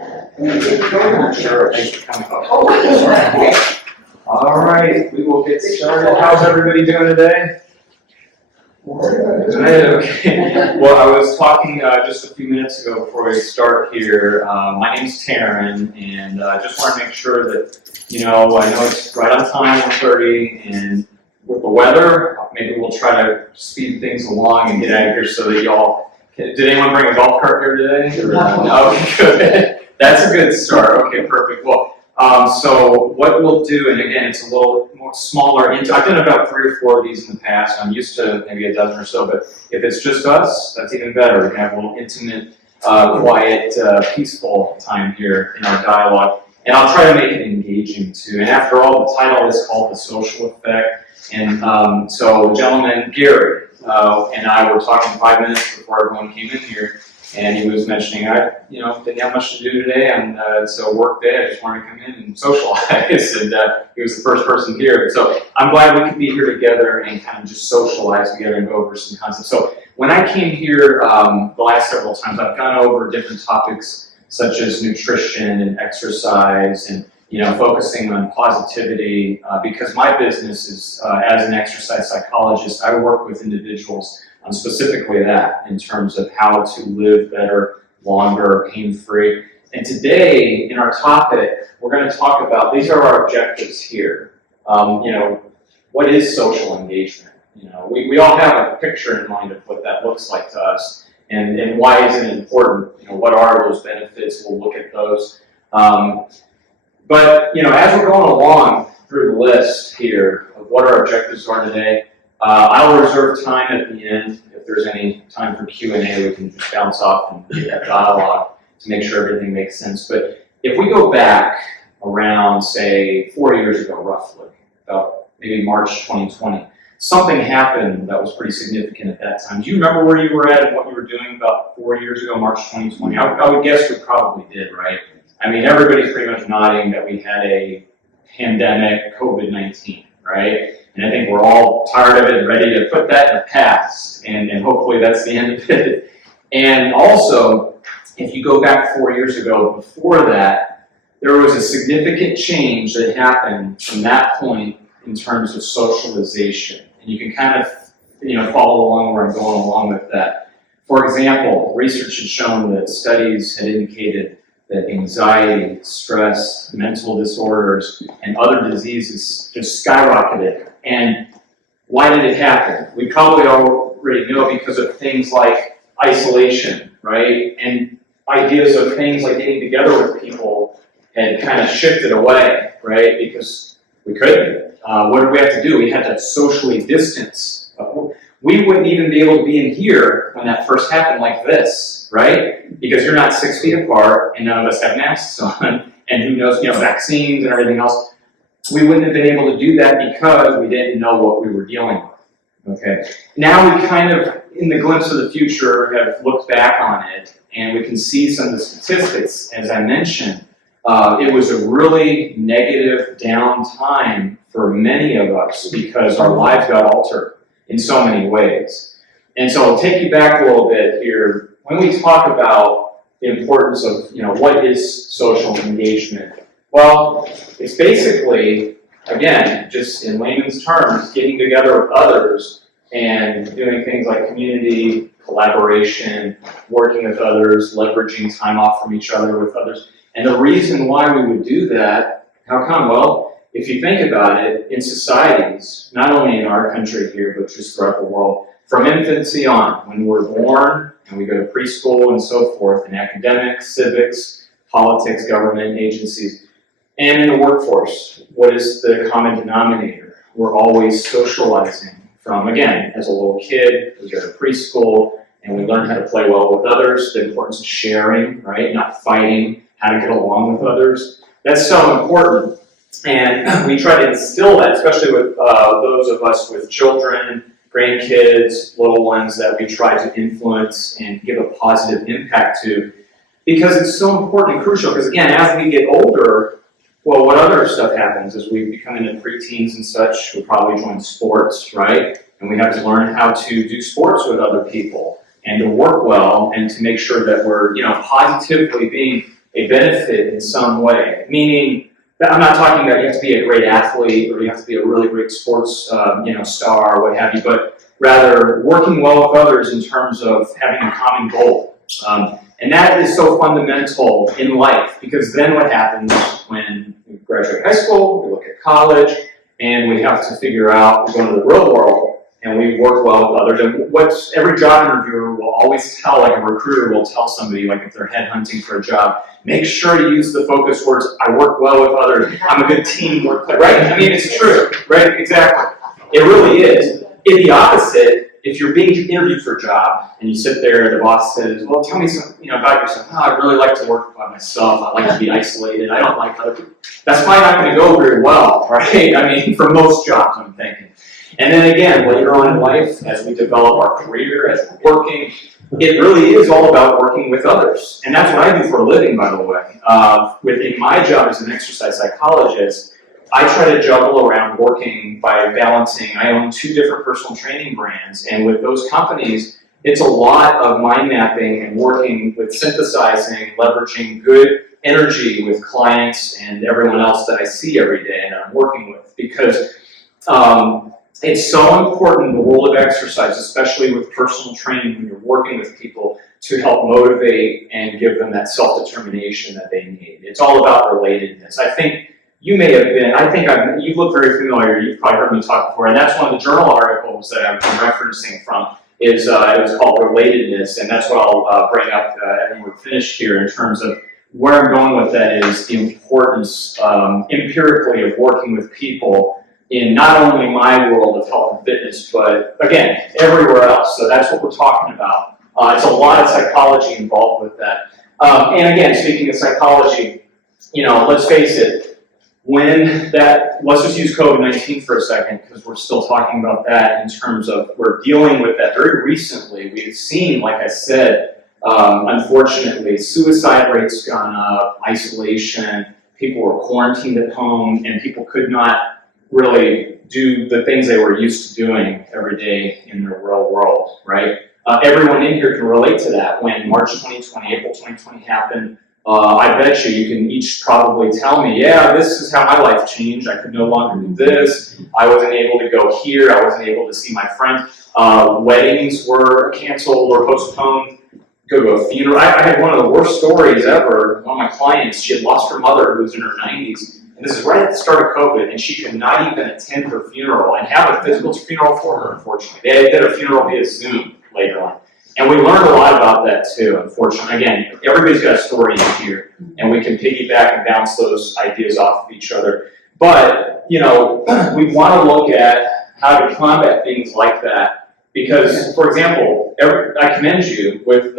Sure, thanks for coming. All right, we will get started. How's everybody doing today? Okay. Well, I was talking just a few minutes ago before we start here. My name's Taryn, and I just want to make sure that, I know it's right on time, 1:30, and with the weather, maybe we'll try to speed things along and get out of here so that y'all can. Did anyone bring a golf cart here today? No? Okay, good. That's a good start. Okay, perfect. Well, so what we'll do, and again, it's a little more smaller. I've done about 3 or 4 of these in the past. I'm used to maybe a dozen or so, but if it's just us, that's even better. We can have a little intimate, quiet, peaceful time here in our dialogue. And I'll try to make it engaging too. And after all, the title is called The Social Effect. And so, gentleman, Gary, and I were talking 5 minutes before everyone came in here. And he was mentioning, I didn't have much to do today, and it's a work day. I just wanted to come in and socialize, and he was the first person here. So I'm glad we could be here together and kind of just socialize together and go over some concepts. So when I came here the last several times, I've gone over different topics such as nutrition and exercise, and focusing on positivity, because my business is as an exercise psychologist, I work with individuals on specifically that in terms of how to live better, longer, pain-free. And today, in our topic, we're going to talk about, these are our objectives here. What is social engagement? We all have a picture in mind of what that looks like to us, and why is it important? What are those benefits? We'll look at those. But as we're going along through the list here of what our objectives are today, I'll reserve time at the end. If there's any time for Q&A, we can just bounce off and get that dialogue to make sure everything makes sense. But if we go back around, say, 4 years ago, roughly, about maybe March 2020, something happened that was pretty significant at that time. Do you remember where you were at and what you were doing about 4 years ago, March 2020? I would guess we probably did, right? I mean, everybody's pretty much nodding that we had a pandemic, COVID-19, right? And I think we're all tired of it and ready to put that in the past, and hopefully that's the end of it. And also, if you go back 4 years ago, before that, there was a significant change that happened from that point in terms of socialization. And you can kind of, follow along where I'm going along with that. For example, research had shown that studies had indicated that anxiety, stress, mental disorders, and other diseases just skyrocketed. And why did it happen? We probably already know because of things like isolation, right? And ideas of things like getting together with people had kind of shifted away, right? Because we couldn't. What did we have to do? We had to socially distance. We wouldn't even be able to be in here when that first happened like this, right? Because you're not 6 feet apart and none of us have masks on, and who knows, vaccines and everything else. We wouldn't have been able to do that because we didn't know what we were dealing with, okay? Now we kind of, in the glimpse of the future, have looked back on it, and we can see some of the statistics. As I mentioned, it was a really negative down time for many of us because our lives got altered in so many ways. And so I'll take you back a little bit here. When we talk about the importance of, what is social engagement? Well, it's basically, again, just in layman's terms, getting together with others and doing things like community, collaboration, working with others, leveraging time off from each other with others. And the reason why we would do that, how come? Well, if you think about it, in societies, not only in our country here, but just throughout the world, from infancy on, when we're born and we go to preschool and so forth, in academics, civics, politics, government agencies, and in the workforce, what is the common denominator? We're always socializing from, again, as a little kid, we go to preschool, and we learn how to play well with others, the importance of sharing, right? Not fighting, how to get along with others. That's so important. And we try to instill that, especially with those of us with children, grandkids, little ones that we try to influence and give a positive impact to, because it's so important and crucial. Because again, as we get older, well, what other stuff happens as we become into preteens and such? We'll probably join sports, right? And we have to learn how to do sports with other people and to work well and to make sure that we're, positively being a benefit in some way. Meaning, I'm not talking about you have to be a great athlete or you have to be a really great sports star or what have you, but rather working well with others in terms of having a common goal. And that is so fundamental in life, because then what happens when we graduate high school, we look at college, and we have to figure out, we go into the real world, and we work well with others. And what's every job interviewer will always tell, like a recruiter will tell somebody, like if they're headhunting for a job, make sure to use the focus words, I work well with others, I'm a good team worker, right? I mean, it's true, right? Exactly. It really is. In the opposite, if you're being interviewed for a job and you sit there and the boss says, well, tell me something about yourself. Oh, I really like to work by myself. I like to be isolated. I don't like other people. That's probably not going to go very well, right? I mean, for most jobs, I'm thinking. And then again, later on in life, as we develop our career, as we're working, it really is all about working with others. And that's what I do for a living, by the way. Within my job as an exercise psychologist, I try to juggle around working by balancing. I own 2 different personal training brands, and with those companies, it's a lot of mind mapping and working with synthesizing, leveraging good energy with clients and everyone else that I see every day and I'm working with, because it's so important in the world of exercise, especially with personal training, when you're working with people, to help motivate and give them that self-determination that they need. It's all about relatedness. I think you may have been, you look very familiar, you've probably heard me talk before, and that's one of the journal articles that I'm referencing from, it was called Relatedness, and that's what I'll bring up when we're finished here in terms of where I'm going with that is the importance, empirically, of working with people in not only my world of health and fitness, but again, everywhere else. So that's what we're talking about. It's a lot of psychology involved with that. And again, speaking of psychology, let's face it, let's just use COVID-19 for a second, because we're still talking about that in terms of, we're dealing with that very recently. We've seen, like I said, unfortunately, suicide rates gone up, isolation, people were quarantined at home, and people could not really do the things they were used to doing every day in the real world, right? Everyone in here can relate to that. When March 2020, April 2020 happened, I bet you can each probably tell me, yeah, this is how my life changed. I could no longer do this. I wasn't able to go here. I wasn't able to see my friends. Weddings were canceled or postponed. Go to a funeral. I had one of the worst stories ever. One of my clients, she had lost her mother who was in her 90s. And this is right at the start of COVID, and she could not even attend her funeral and have a physical funeral for her, unfortunately. They did a funeral via Zoom later on. And we learned a lot about that too, unfortunately. Again, everybody's got a story in here, and we can piggyback and bounce those ideas off of each other. But, we want to look at how to combat things like that. Because, for example, I commend you with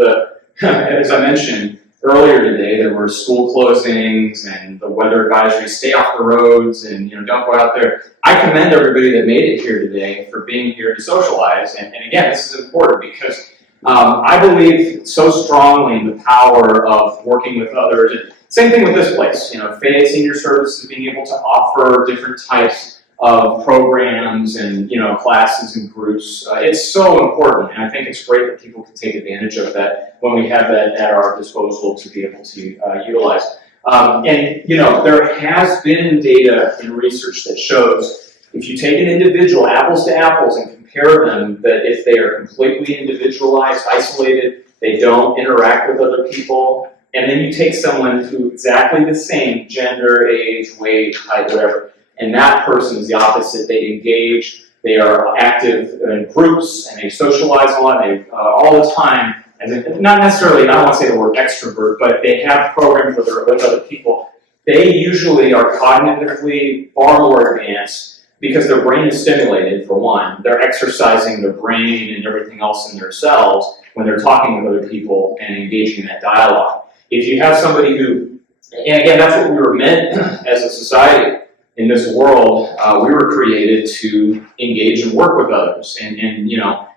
as I mentioned earlier today, there were school closings and the weather advisory, stay off the roads and, don't go out there. I commend everybody that made it here today for being here to socialize. And again, this is important because I believe so strongly in the power of working with others. And same thing with this place, Fayette Senior Services being able to offer different types of programs and classes and groups. It's so important, and I think it's great that people can take advantage of that when we have that at our disposal to be able to utilize. There has been data and research that shows if you take an individual, apples to apples, and compare them, that if they are completely individualized, isolated, they don't interact with other people, and then you take someone who exactly the same, gender, age, weight, height, whatever, and that person is the opposite. They engage, they are active in groups, and they socialize a lot, all the time. And not necessarily, I don't want to say the word extrovert, but they have programs with other people. They usually are cognitively far more advanced because their brain is stimulated, for one. They're exercising their brain and everything else in their cells when they're talking with other people and engaging in that dialogue. If you have somebody who, and again, that's what we were meant as a society. In this world, we were created to engage and work with others, and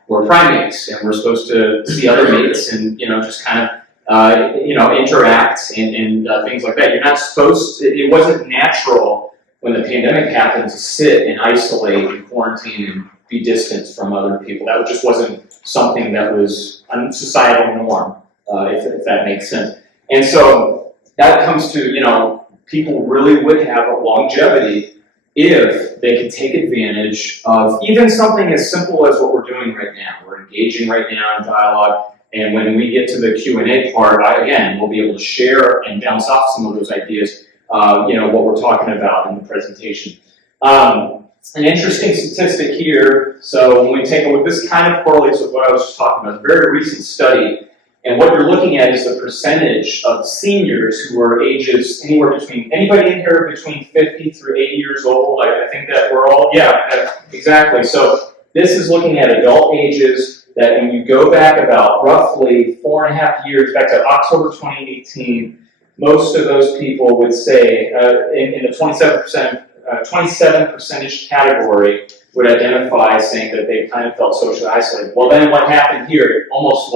we're primates, and we're supposed to see other mates, and just kind of interact and things like that. You're not supposed to. It wasn't natural when the pandemic happened to sit and isolate and quarantine and be distant from other people. That just wasn't something that was a societal norm, if that makes sense. And so that comes to, people really would have a longevity if they could take advantage of even something as simple as what we're doing right now. We're engaging right now in dialogue, and when we get to the Q&A part, again, we'll be able to share and bounce off some of those ideas, what we're talking about in the presentation. An interesting statistic here, so when we take a look, this kind of correlates with what I was just talking about, a very recent study, and what you're looking at is the percentage of seniors who are ages anywhere between, anybody in here between 50 through 80 years old? I think that we're all, exactly. So this is looking at adult ages that when you go back about roughly 4.5 years, back to October 2018, most of those people would say in the 27 percentage category would identify saying that they kind of felt socially isolated. Well, then what happened here? Almost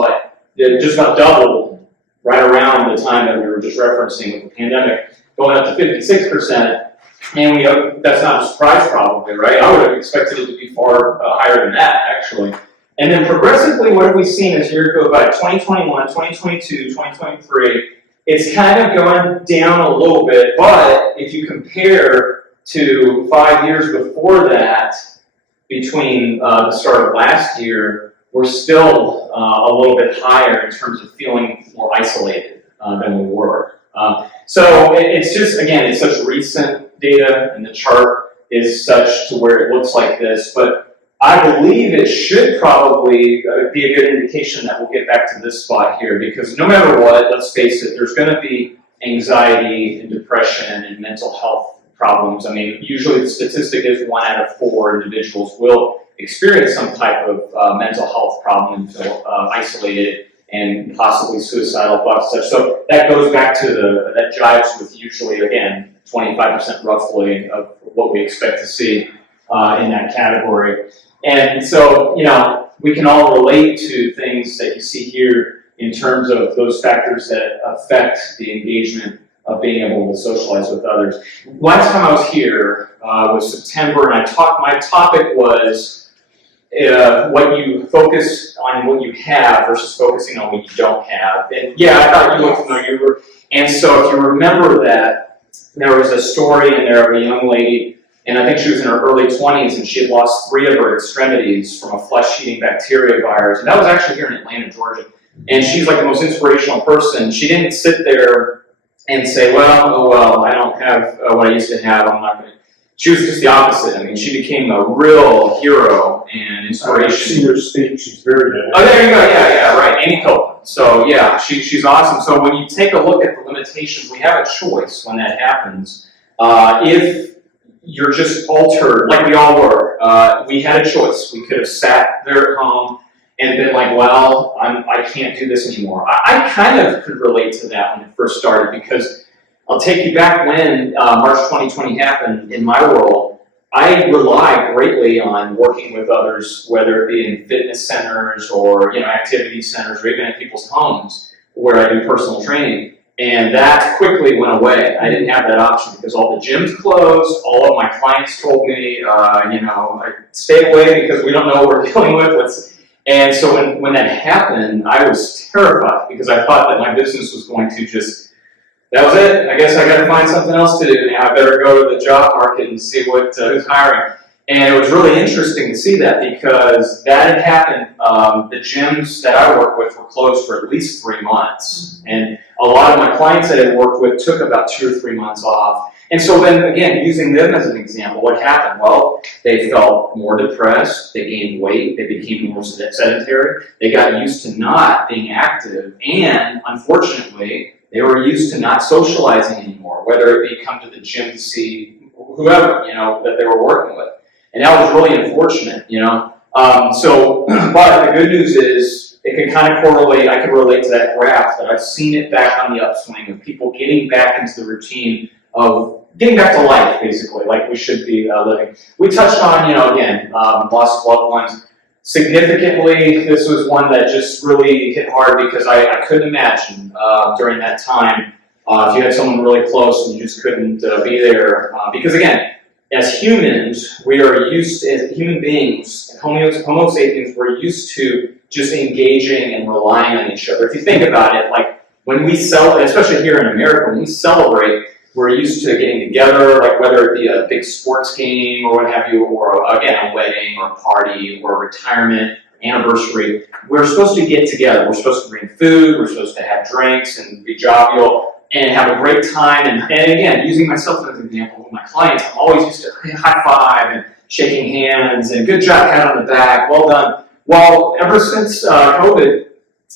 it just about doubled right around the time that we were just referencing with the pandemic, going up to 56%. And that's not a surprise probably, right? I would have expected it to be far higher than that, actually. And then progressively, what have we seen as years go by? 2021, 2022, 2023, it's kind of going down a little bit, but if you compare to 5 years before that, between the start of last year, we're still a little bit higher in terms of feeling more isolated than we were. So it's just, again, it's such recent data, and the chart is such to where it looks like this, but I believe it should probably be a good indication that we'll get back to this spot here, because no matter what, let's face it, there's going to be anxiety and depression and mental health problems. I mean, usually the statistic is 1 out of 4 individuals will experience some type of mental health problem and feel isolated and possibly suicidal thoughts and such. So that goes back to that jives with usually, again, 25% roughly of what we expect to see in that category. And so, we can all relate to things that you see here in terms of those factors that affect the engagement of being able to socialize with others. Last time I was here was September, and my topic was what you focus on what you have versus focusing on what you don't have. And I thought you looked familiar. And so if you remember that, there was a story in there of a young lady, and I think she was in her early 20s, and she had lost 3 of her extremities from a flesh-eating bacteria virus. And that was actually here in Atlanta, Georgia. And she's like the most inspirational person. She didn't sit there and say, well, I don't have what I used to have, I'm not going to. She was just the opposite. I mean, she became a real hero and inspiration. I've seen her speak, she's very good. Oh, there you go, right, Amy Copeland. So she's awesome. So when you take a look at the limitations, we have a choice when that happens. If you're just altered, like we all were, we had a choice. We could have sat there at home and been like, well, I can't do this anymore. I kind of could relate to that when it first started, because I'll take you back when March 2020 happened in my world. I rely greatly on working with others, whether it be in fitness centers or activity centers or even at people's homes where I do personal training. And that quickly went away. I didn't have that option because all the gyms closed. All of my clients told me, stay away because we don't know what we're dealing with. And so when that happened, I was terrified because I thought that my business was going to that was it. I guess I got to find something else to do now. I better go to the job market and see who's hiring. And it was really interesting to see that because that had happened. The gyms that I work with were closed for at least 3 months. And a lot of my clients that I worked with took about 2 or 3 months off. And so then, again, using them as an example, what happened? Well, they felt more depressed, they gained weight, they became more sedentary, they got used to not being active, and unfortunately, they were used to not socializing anymore, whether it be come to the gym to see whoever, that they were working with. And that was really unfortunate, but the good news is it can kind of correlate, I can relate to that graph that I've seen it back on the upswing of people getting back into the routine of getting back to life, basically, like we should be living. We touched on, again, loss of loved ones. Significantly, this was one that just really hit hard because I couldn't imagine during that time if you had someone really close and you just couldn't be there. Because again, as humans, we are used, as human beings, Homo sapiens, we're used to just engaging and relying on each other. If you think about it, like when we celebrate, especially here in America, when we celebrate, we're used to getting together, like whether it be a big sports game or what have you, or again, a wedding or a party or a retirement anniversary. We're supposed to get together. We're supposed to bring food. We're supposed to have drinks and be jovial and have a great time. And again, using myself as an example with my clients, I'm always used to high five and shaking hands and good job, pat on the back, well done. Well, ever since COVID,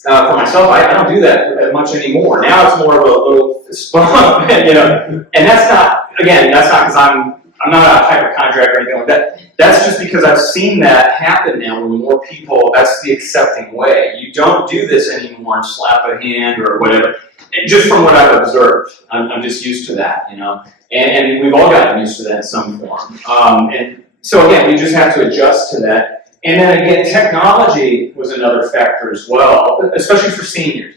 for myself, I don't do that as much anymore. Now it's more of a little fist bump, you know. And that's not because I'm not a hypochondriac or anything like that. That's just because I've seen that happen now with more people. That's the accepting way. You don't do this anymore and slap a hand or whatever. And just from what I've observed, I'm just used to that, you know. And we've all gotten used to that in some form. And so again, we just have to adjust to that. And then again, technology was another factor as well, especially for seniors.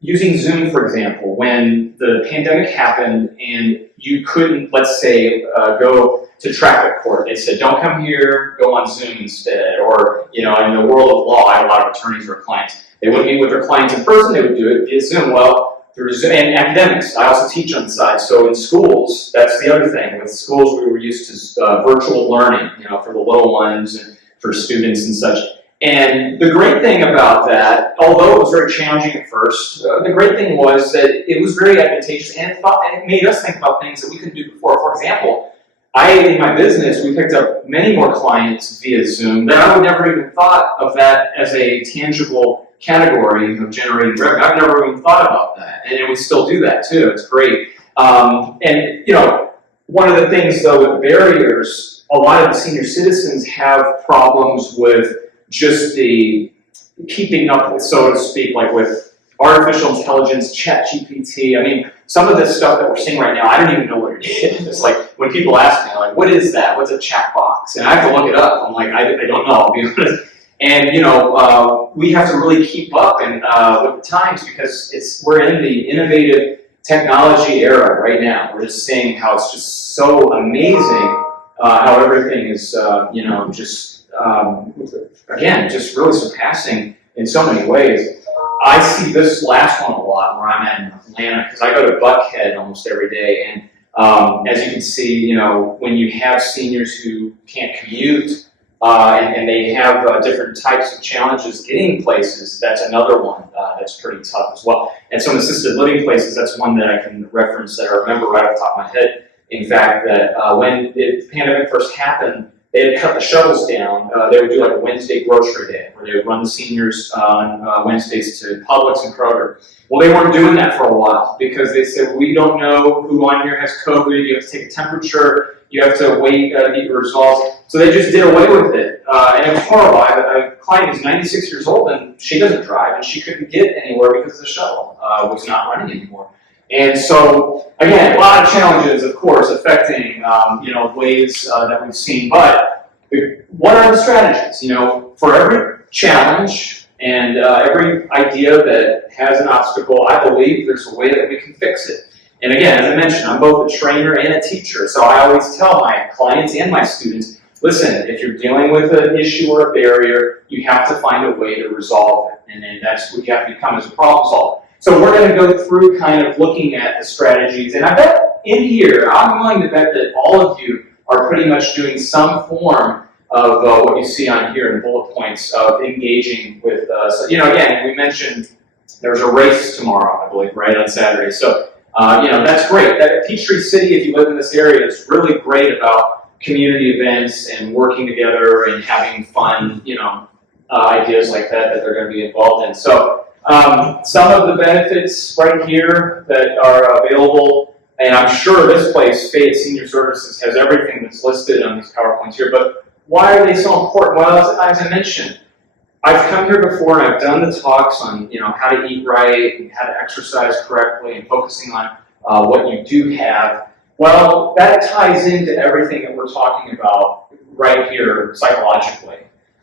Using Zoom, for example, when the pandemic happened and you couldn't, let's say, go to traffic court, they said, don't come here, go on Zoom instead. Or, you know, in the world of law, I have a lot of attorneys or clients. They wouldn't meet with their clients in person, they would do it via Zoom. Well, through Zoom, and academics, I also teach on the side. So in schools, that's the other thing. With schools, we were used to virtual learning, you know, for the little ones and for students and such. And the great thing about that, although it was very challenging at first, the great thing was that it was very advantageous and it made us think about things that we couldn't do before. For example, in my business, we picked up many more clients via Zoom that I would never even thought of that as a tangible category of generating revenue. I've never even thought about that. And we still do that too. It's great. And, you know, one of the things though with barriers, a lot of the senior citizens have problems with just the keeping up with, so to speak, like with artificial intelligence, ChatGPT. I mean, some of this stuff that we're seeing right now, I don't even know what it is. It's like when people ask me, like, what is that? What's a chat box? And I have to look it up. I'm like, I don't know, I'll be honest. And, you know, we have to really keep up and with the times because we're in the innovative technology era right now. We're just seeing how it's just so amazing how everything is, you know, just again, just really surpassing in so many ways. I see this last one a lot where I'm at in Atlanta because I go to Buckhead almost every day. And as you can see, you know, when you have seniors who can't commute and they have different types of challenges getting places, that's another one that's pretty tough as well. And some assisted living places, that's one that I can reference that I remember right off the top of my head. In fact, that when the pandemic first happened, they had cut the shuttles down. They would do like a Wednesday grocery day where they would run the seniors on Wednesdays to Publix and Kroger. Well, they weren't doing that for a while because they said, we don't know who on here has COVID. You have to take a temperature. You have to wait to get your results. So they just did away with it. And it was horrible. A client is 96 years old and she doesn't drive and she couldn't get anywhere because the shuttle was not running anymore. And so, again, a lot of challenges, of course, affecting, you know, ways that we've seen. But what are the strategies? You know, for every challenge and every idea that has an obstacle, I believe there's a way that we can fix it. And again, as I mentioned, I'm both a trainer and a teacher. So I always tell my clients and my students, listen, if you're dealing with an issue or a barrier, you have to find a way to resolve it. And then that's what you have to become as a problem solver. So we're going to go through kind of looking at the strategies. And I bet in here, I'm willing to bet that all of you are pretty much doing some form of what you see on here in bullet points of engaging with, so, you know, again, we mentioned there's a race tomorrow, I believe, right, on Saturday. So, you know, that's great. That Peachtree City, if you live in this area, is really great about community events and working together and having fun, you know, ideas like that they're going to be involved in. So, some of the benefits right here that are available, and I'm sure this place, Fayette Senior Services, has everything that's listed on these PowerPoints here, but why are they so important? Well, as I mentioned, I've come here before and I've done the talks on, you know, how to eat right and how to exercise correctly and focusing on what you do have. Well, that ties into everything that we're talking about right here psychologically.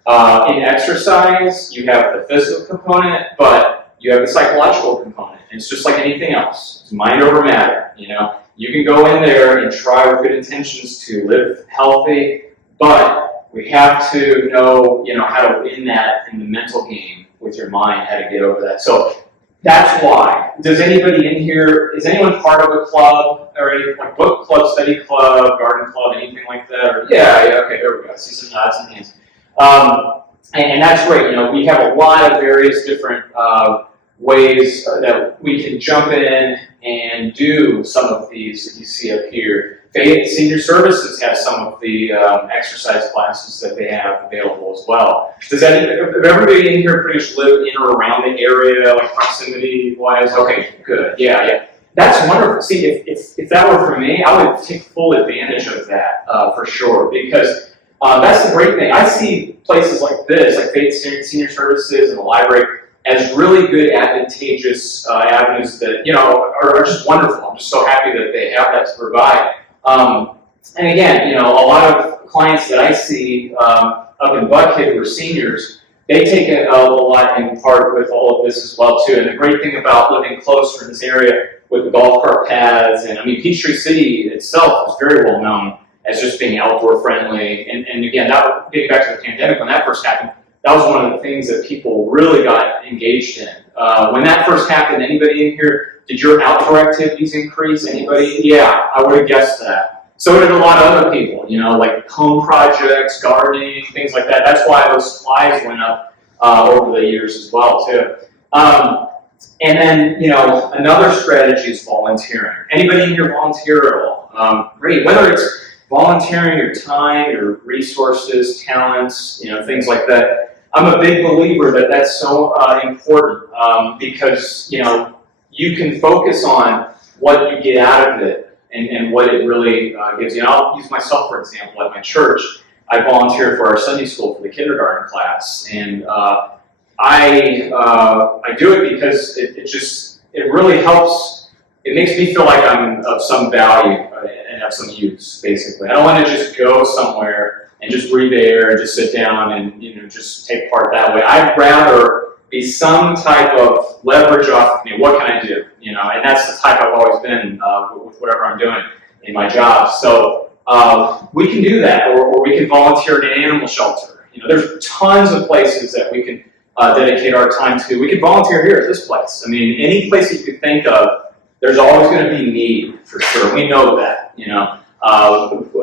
In exercise, you have the physical component, but you have the psychological component. And it's just like anything else. It's mind over matter, you know. You can go in there and try with good intentions to live healthy, but we have to know, you know, how to win that in the mental game with your mind, how to get over that. So That's why. Does anybody in here, is anyone part of a club or any like book club, study club, garden club, anything like that? Or, yeah, okay, there we go. I see some nods and hands. And that's great. You know, we have a lot of various different ways that we can jump in and do some of these that you see up here. Faith Senior Services has some of the exercise classes that they have available as well. Does everybody in here pretty much live in or around the area, like proximity-wise? Okay, good. Yeah. That's wonderful. See, if that were for me, I would take full advantage of that for sure, because that's the great thing. I see places like this, like Faith Senior Services and the library, as really good, advantageous avenues that, you know, are just wonderful. I'm just so happy that they have that to provide. And again, you know, a lot of clients that I see up in Buckhead who are seniors, they take a lot in part with all of this as well too. And the great thing about living closer in this area with the golf cart paths, and I mean, Peachtree City itself is very well known as just being outdoor friendly. And again, that getting back to the pandemic, when that first happened, that was one of the things that people really got engaged in. When that first happened, anybody in here, did your outdoor activities increase? Anybody? Yeah, I would have guessed that. So did a lot of other people, you know, like home projects, gardening, things like that. That's why those supplies went up over the years as well, too. And then, you know, another strategy is volunteering. Anybody in here volunteer at all? Great. Whether it's volunteering your time, your resources, talents, you know, things like that. I'm a big believer that that's so important because, you know, you can focus on what you get out of it and what it really gives you. And I'll use myself, for example, at my church. I volunteer for our Sunday school for the kindergarten class. And I do it because it really helps. It makes me feel like I'm of some value and of some use, basically. I don't want to just go somewhere and just breathe air and just sit down and, you know, just take part that way. I'd rather be some type of leverage off of me. What can I do? You know, and that's the type I've always been with whatever I'm doing in my job. So we can do that, or we can volunteer at an animal shelter. You know, there's tons of places that we can dedicate our time to. We could volunteer here at this place. I mean, any place that you could think of, there's always going to be need for sure. We know that. You know,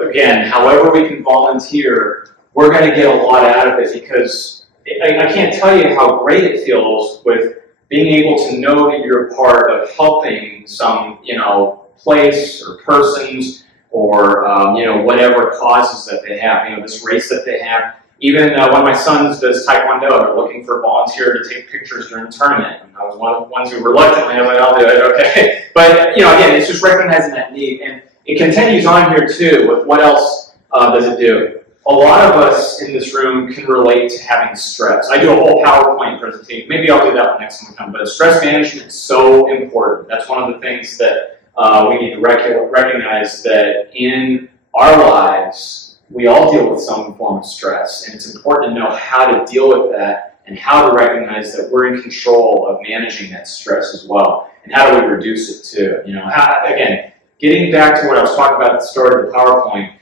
again, however we can volunteer, we're going to get a lot out of it because I can't tell you how great it feels with being able to know that you're a part of helping some, you know, place or persons or, you know, whatever causes that they have, you know, this race that they have. Even one of my sons does Taekwondo. They're looking for a volunteer to take pictures during the tournament. And I was one of the ones who reluctantly, I'm like, I'll do it, okay. But, you know, again, it's just recognizing that need. And it continues on here, too, with what else does it do? A lot of us in this room can relate to having stress. I do a whole PowerPoint presentation. Maybe I'll do that one next time. But stress management is so important. That's one of the things that we need to recognize that in our lives, we all deal with some form of stress. And it's important to know how to deal with that and how to recognize that we're in control of managing that stress as well. And how do we reduce it too? You know, again, getting back to what I was talking about at the start of the PowerPoint,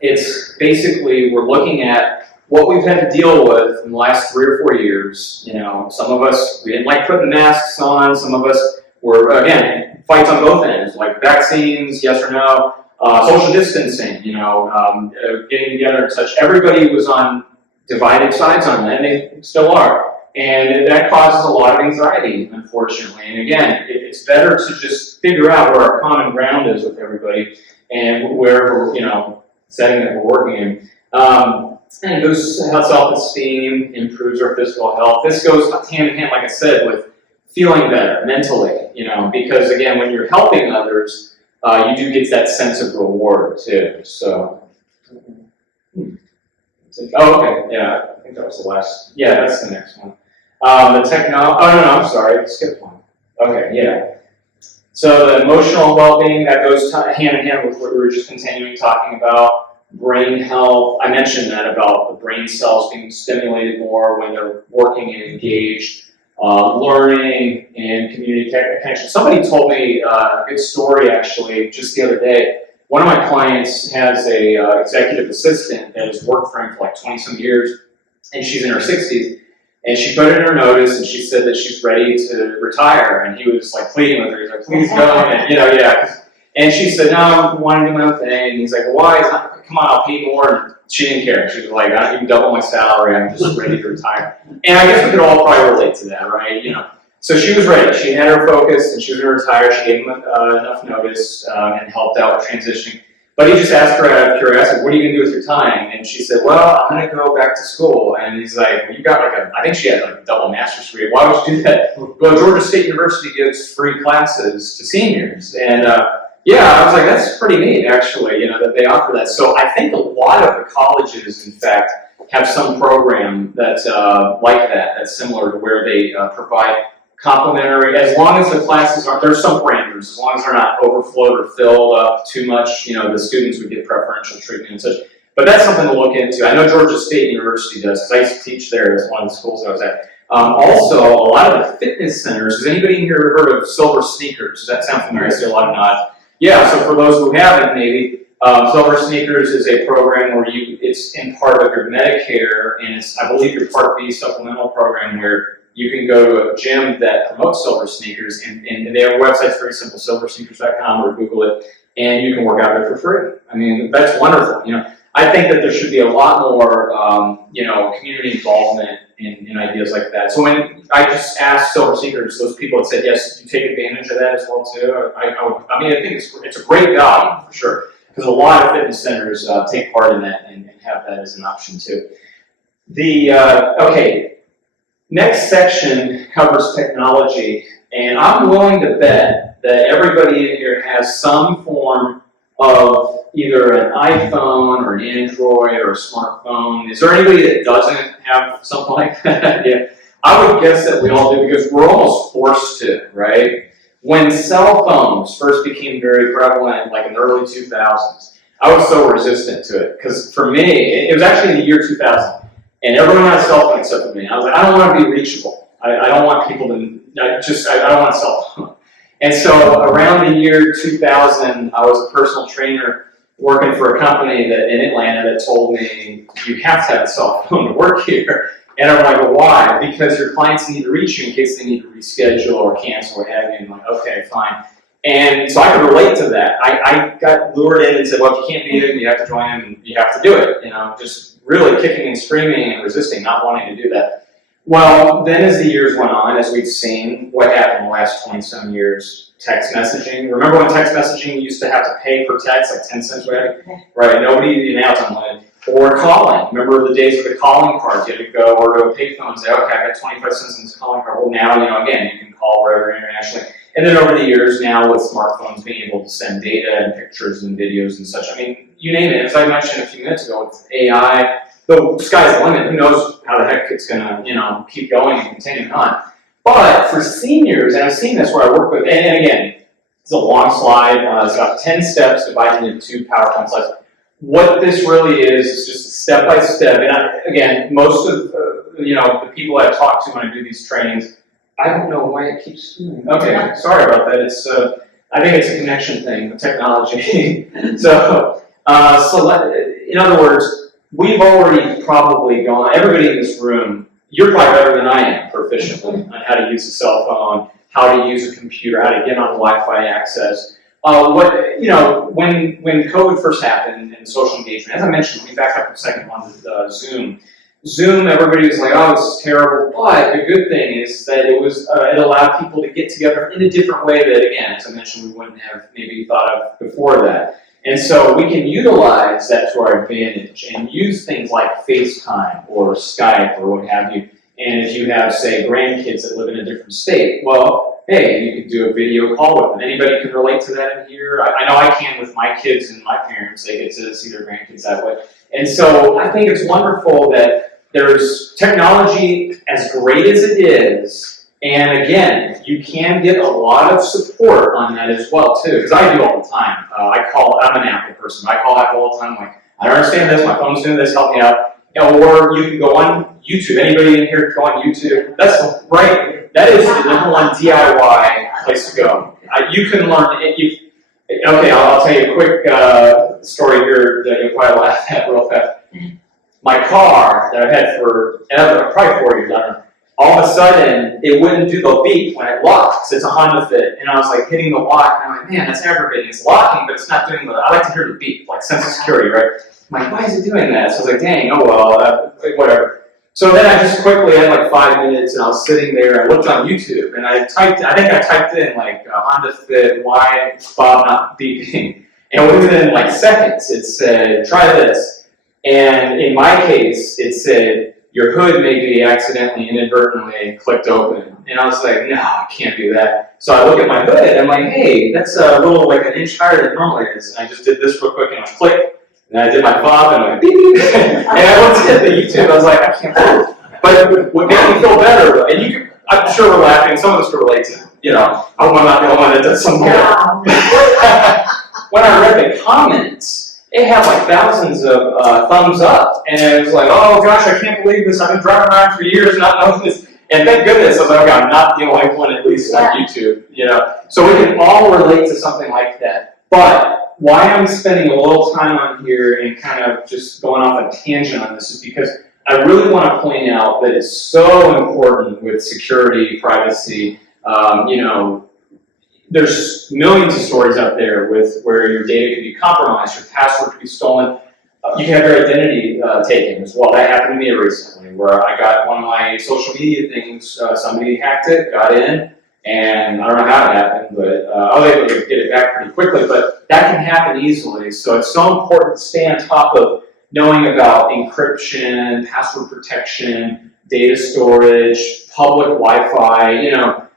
it's basically we're looking at what we've had to deal with in the last 3 or 4 years. You know, some of us, we didn't like putting masks on. Some of us were, again, fights on both ends, like vaccines, yes or no, social distancing, you know, getting together and such. Everybody was on divided sides on that, and they still are. And that causes a lot of anxiety, unfortunately. And again, it's better to just figure out where our common ground is with everybody and where, you know, setting that we're working in. And it goes self-esteem, improves our physical health. This goes hand in hand, like I said, with feeling better mentally, you know, because again, when you're helping others, you do get that sense of reward too. So, oh, okay, yeah, I think that was the last. Yeah, that's the next one. The technology. Oh no, I'm sorry, skip one. Okay, yeah. So the emotional well-being, that goes hand in hand with what we were just continuing talking about. Brain health, I mentioned that about the brain cells being stimulated more when they're working and engaged. Learning and community connection. Somebody told me a good story actually just the other day. One of my clients has a executive assistant that has worked for him for like 20 some years, and she's in her 60s. And she put in her notice, and she said that she's ready to retire. And he was like pleading with her. He's like, please go. And yeah. And she said, no, I want to do my own thing. And he's like, well, why? He's like, come on, I'll pay more. And she didn't care. She was like, you can double my salary. I'm just ready to retire. And I guess we could all probably relate to that, right? So she was ready. She had her focus, and she was going to retire. She gave him enough notice and helped out with transitioning. But he just asked her out of curiosity, what are you going to do with your time? And she said, well, I'm going to go back to school. And he's like, well, you got I think she had like a double master's degree. Why would you do that? Well, Georgia State University gives free classes to seniors. And I was like, that's pretty neat, actually, that they offer that. So I think a lot of the colleges, in fact, have some program that's like that, that's similar to where they provide complimentary, as long as the classes aren't, there's some parameters, as long as they're not overflowed or filled up too much, the students would get preferential treatment and such. But that's something to look into. I know Georgia State University does, because I used to teach there as one of the schools I was at. Also, a lot of the fitness centers, has anybody in here heard of Silver Sneakers? Does that sound familiar? I see a lot of nods. Yeah, so for those who haven't, maybe, Silver Sneakers is a program where it's in part of your Medicare, and it's, I believe, your Part B supplemental program where you can go to a gym that promotes Silver Sneakers, and their website's very simple, silversneakers.com, or Google it, and you can work out there for free. I mean, that's wonderful. I think that there should be a lot more, community involvement in ideas like that. So when I just asked Silver Sneakers, those people had said, yes, you take advantage of that as well too. I think it's a great value for sure, because a lot of fitness centers take part in that and have that as an option too. Next section covers technology, and I'm willing to bet that everybody in here has some form of either an iPhone or an Android or a smartphone. Is there anybody that doesn't have something like that? Yeah. I would guess that we all do, because we're almost forced to, right? When cell phones first became very prevalent, like in the early 2000s, I was so resistant to it, because for me, it was actually in the year 2000. And everyone had a cell phone except for me. I was like, I don't want to be reachable. I don't want people to, I don't want a cell phone. And so around the year 2000, I was a personal trainer working for a company in Atlanta that told me, you have to have a cell phone to work here. And I'm like, well, why? Because your clients need to reach you in case they need to reschedule or cancel or what have you. And I'm like, okay, fine. And so I could relate to that. I got lured in and said, well, if you can't beat it, you have to join them, and you have to do it. Just really kicking and screaming and resisting, not wanting to do that. Well, then as the years went on, as we've seen what happened in the last 20-some years, text messaging. Remember when text messaging used to have to pay per text, like 10 cents, right? Right, nobody now it's unlimited. Or calling. Remember the days with the calling cards? You had to go or to a payphone and say, okay, I got 25 cents in this calling card. Well, now, again, you can call wherever internationally. And then over the years now with smartphones being able to send data and pictures and videos and such, I mean, you name it. As I mentioned a few minutes ago, with AI, the sky's the limit. Who knows how the heck it's going to, keep going and continuing on. But for seniors, and I've seen this where I work with, and again, it's a long slide. It's got 10 steps divided into 2 PowerPoint slides. What this really is just step-by-step. And again, most of the people I've talked to when I do these trainings, I don't know why it keeps doing. Okay, sorry about that. It's I think it's a connection thing with technology. So in other words, we've already probably gone. Everybody in this room, you're probably better than I am proficiently on how to use a cell phone, how to use a computer, how to get on Wi-Fi access. When COVID first happened and social engagement, as I mentioned, let me back up a second on Zoom. Zoom, everybody was like, oh, this is terrible, but the good thing is that it allowed people to get together in a different way that, again, as I mentioned, we wouldn't have maybe thought of before that. And so we can utilize that to our advantage and use things like FaceTime or Skype or what have you. And if you have, say, grandkids that live in a different state, well, hey, you could do a video call with them. Anybody can relate to that in here? I know I can with my kids and my parents. They get to see their grandkids that way. And so I think it's wonderful that there's technology as great as it is. And again, you can get a lot of support on that as well, too. Because I do all the time. I'm an Apple person. I call Apple all the time. I'm like, I don't understand this. My phone's doing this. Help me out. Or you can go on YouTube. Anybody in here go on YouTube? That's right. That is the number one DIY place to go. You can learn. Okay, I'll tell you a quick story here that you'll probably laugh at real fast. My car that I've had for probably 4 years, I don't know. all of a sudden, it wouldn't do the beep when it locks. It's a Honda Fit. And I was like hitting the lock, and I'm like, man, that's aggravating. It's locking, but it's not doing the, I like to hear the beep, like sense of security, right? I'm like, why is it doing that? So I was like, dang, oh well, whatever. So then I just quickly had like 5 minutes, and I was sitting there, and I looked on YouTube, and I think I typed in like Honda Fit, why Bob not beeping? And within like seconds, it said, try this. And in my case, it said, your hood may be accidentally, inadvertently clicked open. And I was like, no, I can't do that. So I look at my hood, and I'm like, hey, that's a little like an inch higher than it normally is. And I just did this real quick, and I clicked. And I did my fob, and I went beep, beep. And I looked at the YouTube, I was like, I can't believe it. But what made me feel better, and you can, I'm sure we're laughing, some of us can relate to, I hope I'm not the only one that does something When I read the comments, it had like thousands of thumbs up, and it was like, oh gosh, I can't believe this, I've been driving around for years not knowing this. And thank goodness, I was like, okay, I'm not the only one, at least on YouTube, So we can all relate to something like that. But why I'm spending a little time on here and kind of just going off a tangent on this is because I really want to point out that it's so important with security, privacy. There's millions of stories out there with where your data could be compromised, your password could be stolen. You can have your identity taken as well. That happened to me recently, where I got one of my social media things, somebody hacked it, got in, and I don't know how it happened, but I was able to get it back pretty quickly, but that can happen easily. So it's so important to stay on top of knowing about encryption, password protection, data storage, public Wi-Fi.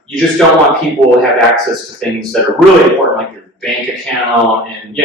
You just don't want people to have access to things that are really important, like your bank account and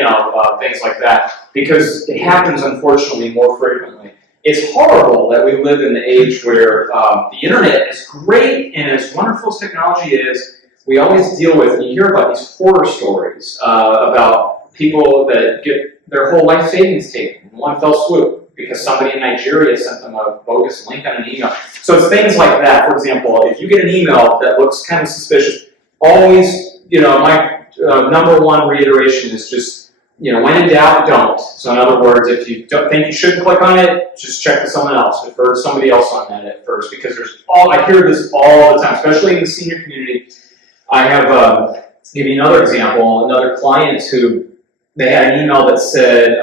things like that, because it happens unfortunately more frequently. It's horrible that we live in the age where the internet is great, and as wonderful as technology is, we always deal with, and you hear about these horror stories about people that get their whole life savings taken in one fell swoop because somebody in Nigeria sent them a bogus link on an email. So it's things like that. For example, if you get an email that looks kind of suspicious, always, my number one reiteration is just, when in doubt, don't. So in other words, if you don't think you should click on it, just check with someone else. Defer to somebody else on that at first, because I hear this all the time, especially in the senior community. I have, give you another example, another client who, they had an email that said,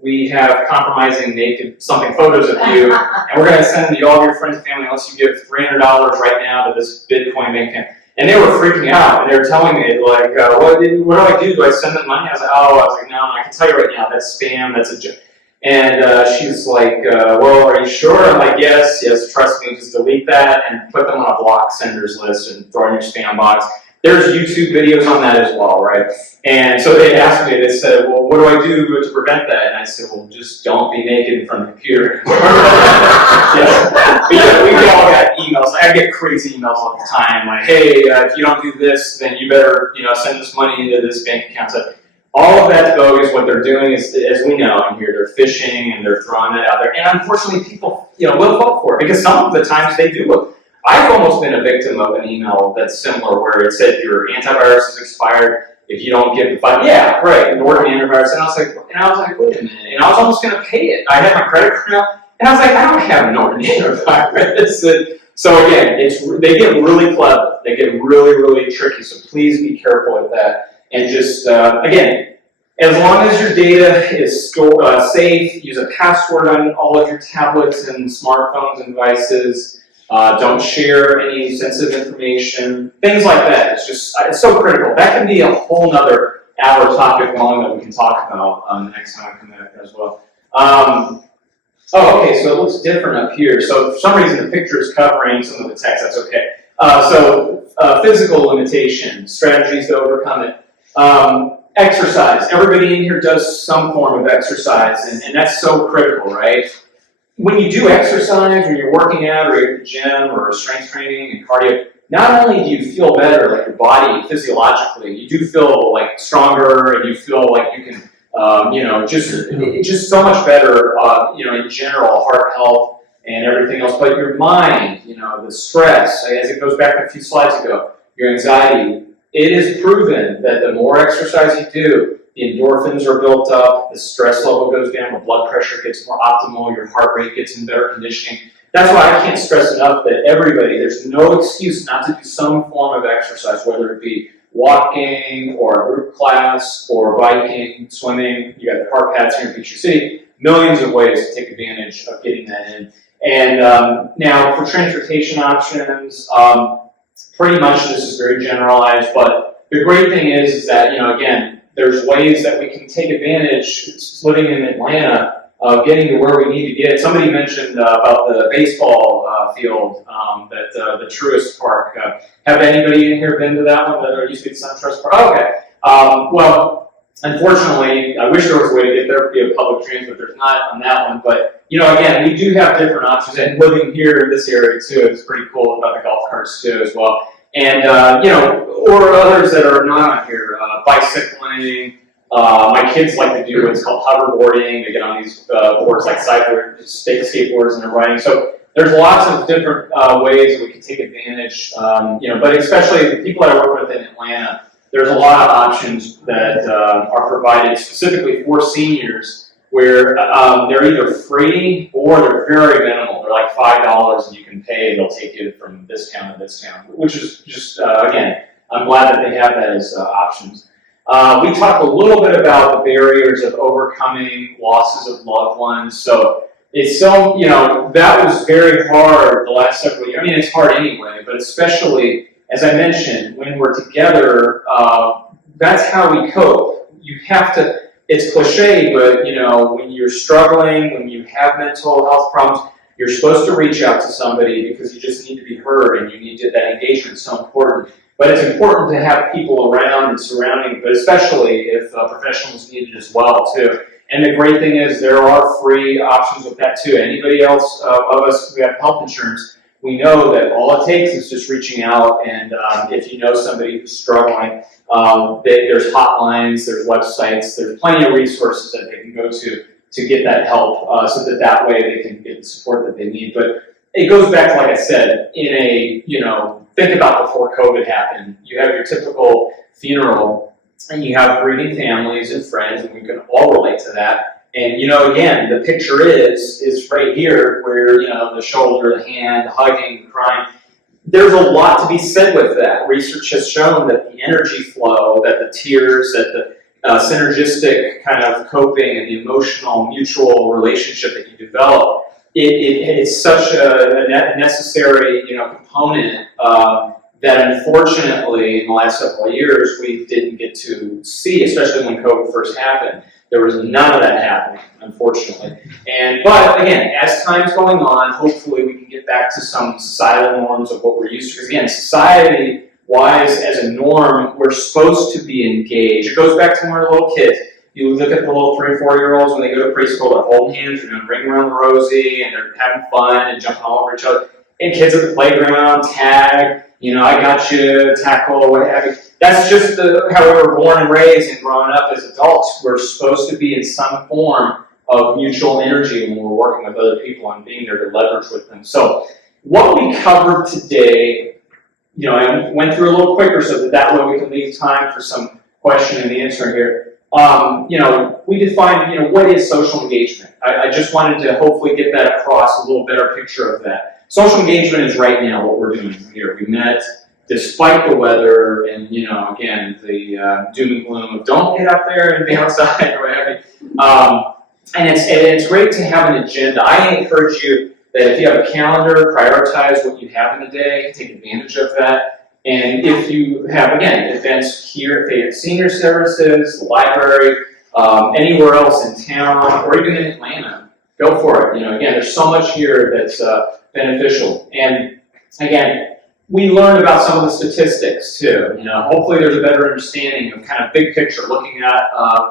we have compromising naked something photos of you, and we're going to send to all of your friends and family unless you give $300 right now to this Bitcoin bank account. And they were freaking out, and they were telling me, like, what do I do? Do I send them money? I was like, no, I can tell you right now, that's spam, that's a joke. And she's like, well, are you sure? I'm like, yes, trust me, just delete that and put them on a block senders list and throw in your spam box. There's YouTube videos on that as well, right? And so they asked me, they said, well, what do I do to prevent that? And I said, well, just don't be naked in front of the computer. We all got emails. I get crazy emails all the time, like, hey, if you don't do this, then you better, send this money into this bank account. So all of that's bogus. What they're doing is, as we know in here, they're phishing and they're throwing that out there. And unfortunately, people, will fall for it, because some of the times they do look. I've almost been a victim of an email that's similar, where it said your antivirus is expired if you don't give the file. Yeah, right, Norton antivirus. And I was like, wait a minute. And I was almost going to pay it. I had my credit card out, and I was like, I don't have Norton antivirus. So again, they get really clever. They get really, really tricky. So please be careful with that. And just again, as long as your data is safe, use a password on all of your tablets and smartphones and devices. Don't share any sensitive information, things like that. It's so critical. That can be a whole nother hour topic long that we can talk about the next time I come back as well. Okay, so it looks different up here. So for some reason the picture is covering some of the text, that's okay. Physical limitation, strategies to overcome it. Exercise. Everybody in here does some form of exercise, and that's so critical, right? When you do exercise, when you're working out, or you're at the gym, or strength training and cardio, not only do you feel better, like your body physiologically, you do feel like stronger, and you feel like you can, just so much better, in general, heart health and everything else. But your mind, the stress, as it goes back a few slides ago, your anxiety, it is proven that the more exercise you do, the endorphins are built up, the stress level goes down, the blood pressure gets more optimal, your heart rate gets in better conditioning. That's why I can't stress enough that everybody, there's no excuse not to do some form of exercise, whether it be walking or a group class or biking, swimming. You got the park paths here in Peachtree City. Millions of ways to take advantage of getting that in. And now for transportation options, pretty much this is very generalized, but the great thing is that, again, there's ways that we can take advantage, living in Atlanta, of getting to where we need to get. Somebody mentioned about the baseball field, the Truist Park. Have anybody in here been to that one that used to be the SunTrust Park? Oh, okay. Well, unfortunately, I wish there was a way to get there via public transit, but there's not on that one. But, again, we do have different options. And living here in this area, too, is pretty cool about the golf carts, too, as well. And, or others that are not on here, bicycling. My kids like to do what's called hoverboarding. They get on these boards like skateboards and they're riding. So there's lots of different ways that we can take advantage, but especially the people that I work with in Atlanta, there's a lot of options that are provided specifically for seniors where they're either free or they're very minimal. They're like $5 and you can pay, they'll take you from this town to this town, which is just, again, I'm glad that they have that as options. We talked a little bit about the barriers of overcoming losses of loved ones. So it's so, that was very hard the last several years. I mean, it's hard anyway, but especially, as I mentioned, when we're together, that's how we cope. You have to, it's cliche, but, when you're struggling, when you have mental health problems, you're supposed to reach out to somebody because you just need to be heard and you need to, that engagement is so important. But it's important to have people around and surrounding, but especially if professionals need it as well, too. And the great thing is there are free options with that, too. Anybody else of us who have health insurance, we know that all it takes is just reaching out, and if you know somebody who's struggling, there's hotlines, there's websites, there's plenty of resources that they can go to get that help, so that way they can get the support that they need. But it goes back to, like I said, in a, think about before COVID happened. You have your typical funeral, and you have grieving families and friends, and we can all relate to that. And, again, the picture is right here where, the shoulder, the hand, the hugging, the crying. There's a lot to be said with that. Research has shown that the energy flow, that the tears, that the synergistic kind of coping and the emotional mutual relationship that you develop, it's such a necessary, component that unfortunately in the last several years we didn't get to see, especially when COVID first happened. There was none of that happening, unfortunately. But again, as time's going on, hopefully we can get back to some societal norms of what we're used to. Because again, society-wise, as a norm, we're supposed to be engaged. It goes back to when we're little kids. You look at the little 3 or 4-year-olds when they go to preschool, they're holding hands, they're doing ring around the rosy, and they're having fun and jumping all over each other. And kids at the playground, tag, I got you, tackle, what have you. That's just how we were born and raised and growing up as adults. We're supposed to be in some form of mutual energy when we're working with other people and being there to leverage with them. So what we covered today, I went through a little quicker so that way we can leave time for some question and answer here. We defined, what is social engagement? I just wanted to hopefully get that across, a little better picture of that. Social engagement is right now what we're doing here. We met despite the weather and, again, the doom and gloom of don't get out there and be outside or whatever. And it's great to have an agenda. I encourage you that if you have a calendar, prioritize what you have in a day, take advantage of that. And if you have, again, events here at Fayette Senior Services, the library, anywhere else in town, or even in Atlanta, go for it. Again, there's so much here that's beneficial. And again, we learned about some of the statistics too. Hopefully there's a better understanding of kind of big picture, looking at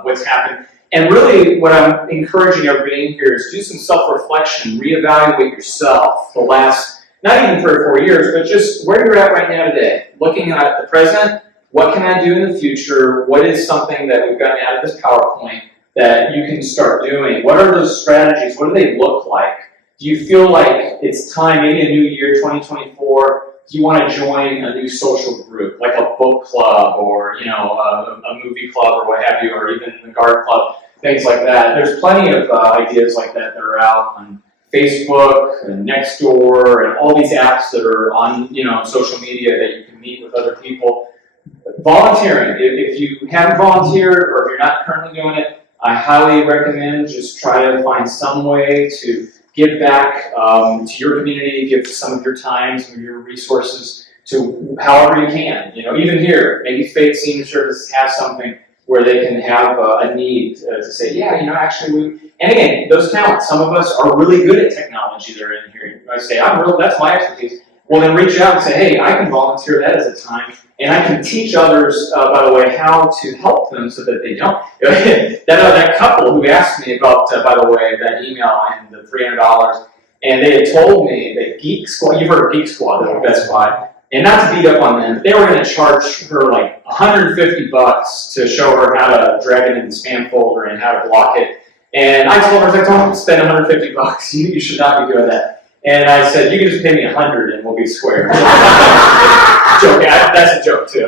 what's happened. And really what I'm encouraging everybody in here is do some self-reflection, reevaluate yourself the last, not even 3 or 4 years, but just where you're at right now today. Looking at the present, what can I do in the future? What is something that we've gotten out of this PowerPoint that you can start doing? What are those strategies? What do they look like? Do you feel like it's time, maybe a new year, 2024, you want to join a new social group, like a book club or, a movie club or what have you, or even the garden club, things like that. There's plenty of ideas like that are out on Facebook and Nextdoor and all these apps that are on, social media that you can meet with other people. Volunteering, if you haven't volunteered or if you're not currently doing it, I highly recommend just try to find some way to give back to your community, give some of your time, some of your resources to however you can. Even here, maybe Faith Senior Services has something where they can have a need to say, actually, and again, those talents, some of us are really good at technology that are in here. I say, that's my expertise. Well, then reach out and say, hey, I can volunteer that as a time, and I can teach others, by the way, how to help them so that they don't. That couple who asked me about, by the way, that email and the $300, and they had told me that Geek Squad, you've heard of Geek Squad at Best Buy, and not to beat up on them, but they were going to charge her like $150 to show her how to drag it in the spam folder and how to block it. And I told her, don't spend $150. You should not be doing that. And I said, you can just pay me $100 and we'll be square. Joke, that's a joke too.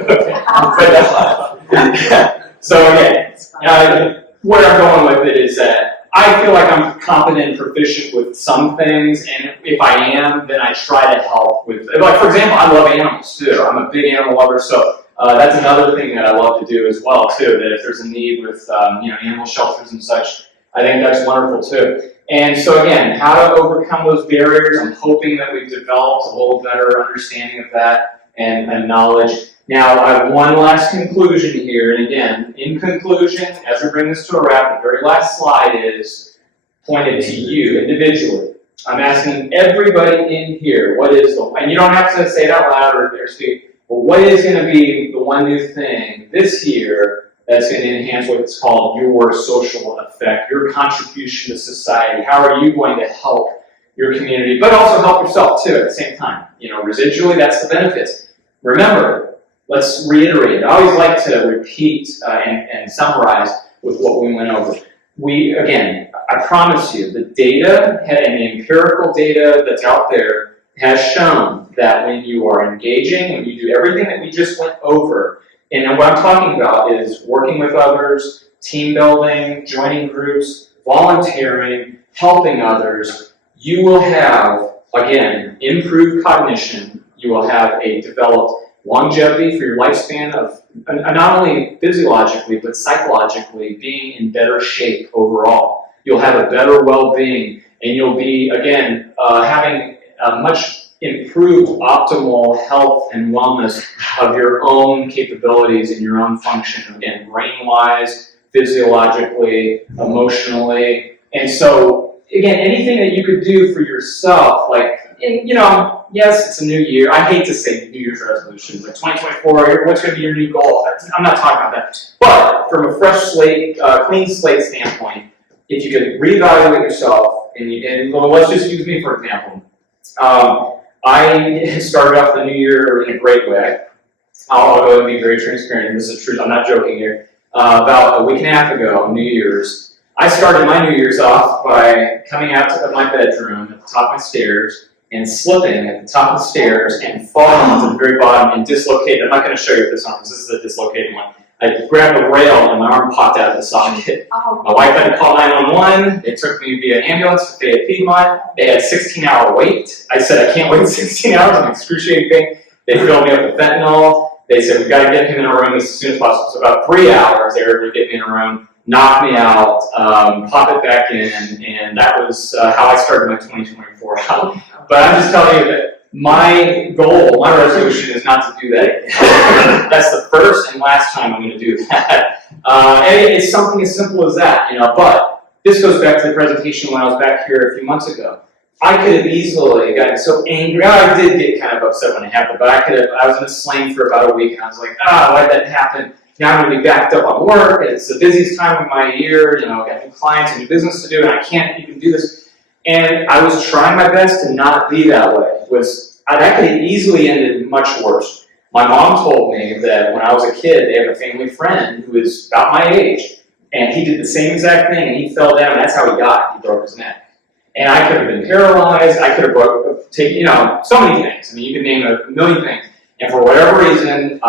Okay. So again, where I'm going with it is that I feel like I'm competent and proficient with some things, and if I am, then I try to help with, like for example, I love animals too. I'm a big animal lover, so that's another thing that I love to do as well too, that if there's a need with animal shelters and such, I think that's wonderful too. And so again, how to overcome those barriers, I'm hoping that we've developed a little better understanding of that and knowledge. Now, I have one last conclusion here, and again, in conclusion, as we bring this to a wrap, the very last slide is pointed to you individually. I'm asking everybody in here, what is and you don't have to say it out loud or speak, but what is going to be the one new thing this year that's going to enhance what's called your social effect, your contribution to society? How are you going to help your community, but also help yourself too at the same time? Residually, that's the benefits. Remember, let's reiterate. I always like to repeat and summarize with what we went over. Again, I promise you, the data and the empirical data that's out there has shown that when you are engaging, when you do everything that we just went over, and what I'm talking about is working with others, team building, joining groups, volunteering, helping others, you will have, again, improved cognition. You will have a developed longevity for your lifespan of not only physiologically, but psychologically being in better shape overall. You'll have a better well-being, and you'll be, again, having a much improved optimal health and wellness of your own capabilities and your own function, again, brain-wise, physiologically, emotionally. And so, again, anything that you could do for yourself, yes, it's a new year. I hate to say New Year's resolutions, like 2024, what's going to be your new goal? I'm not talking about that. But from a fresh slate, clean slate standpoint, if you could reevaluate yourself, and let's just use me for example. I started off the new year in a great way. I'll go and be very transparent. This is true. I'm not joking here. About a week and a half ago, New Year's, I started my New Year's off by coming out of my bedroom at the top of my stairs and slipping at the top of the stairs and falling to the very bottom and dislocated. I'm not going to show you what this arm is. This is a dislocated one. I grabbed a rail and my arm popped out of the socket. Oh. My wife had to call 911. They took me via ambulance to Fayette Piedmont. They had a 16-hour wait. I said, I can't wait 16 hours. I'm excruciating pain. They filled me up with fentanyl. They said, we've got to get him in a room as soon as possible. So about 3 hours, they were able to get me in a room, knock me out, pop it back in, and that was how I started my 2024 out. But I'm just telling you that my goal, my resolution is not to do that again. That's the first and last time I'm going to do that. And it's something as simple as that, But this goes back to the presentation when I was back here a few months ago. I could have easily gotten so angry. I did get kind of upset when it happened, but I was in a sling for about a week, and I was like, why'd that happen? Now I'm going to be backed up on work. It's the busiest time of my year. I've got new clients and new business to do, and I can't even do this. And I was trying my best to not be that way. That could have easily ended much worse. My mom told me that when I was a kid, they have a family friend who is about my age, and he did the same exact thing, and he fell down, and that's how he died. He broke his neck. And I could have been paralyzed, I could have taken, so many things. I mean, you can name a million things. And for whatever reason, it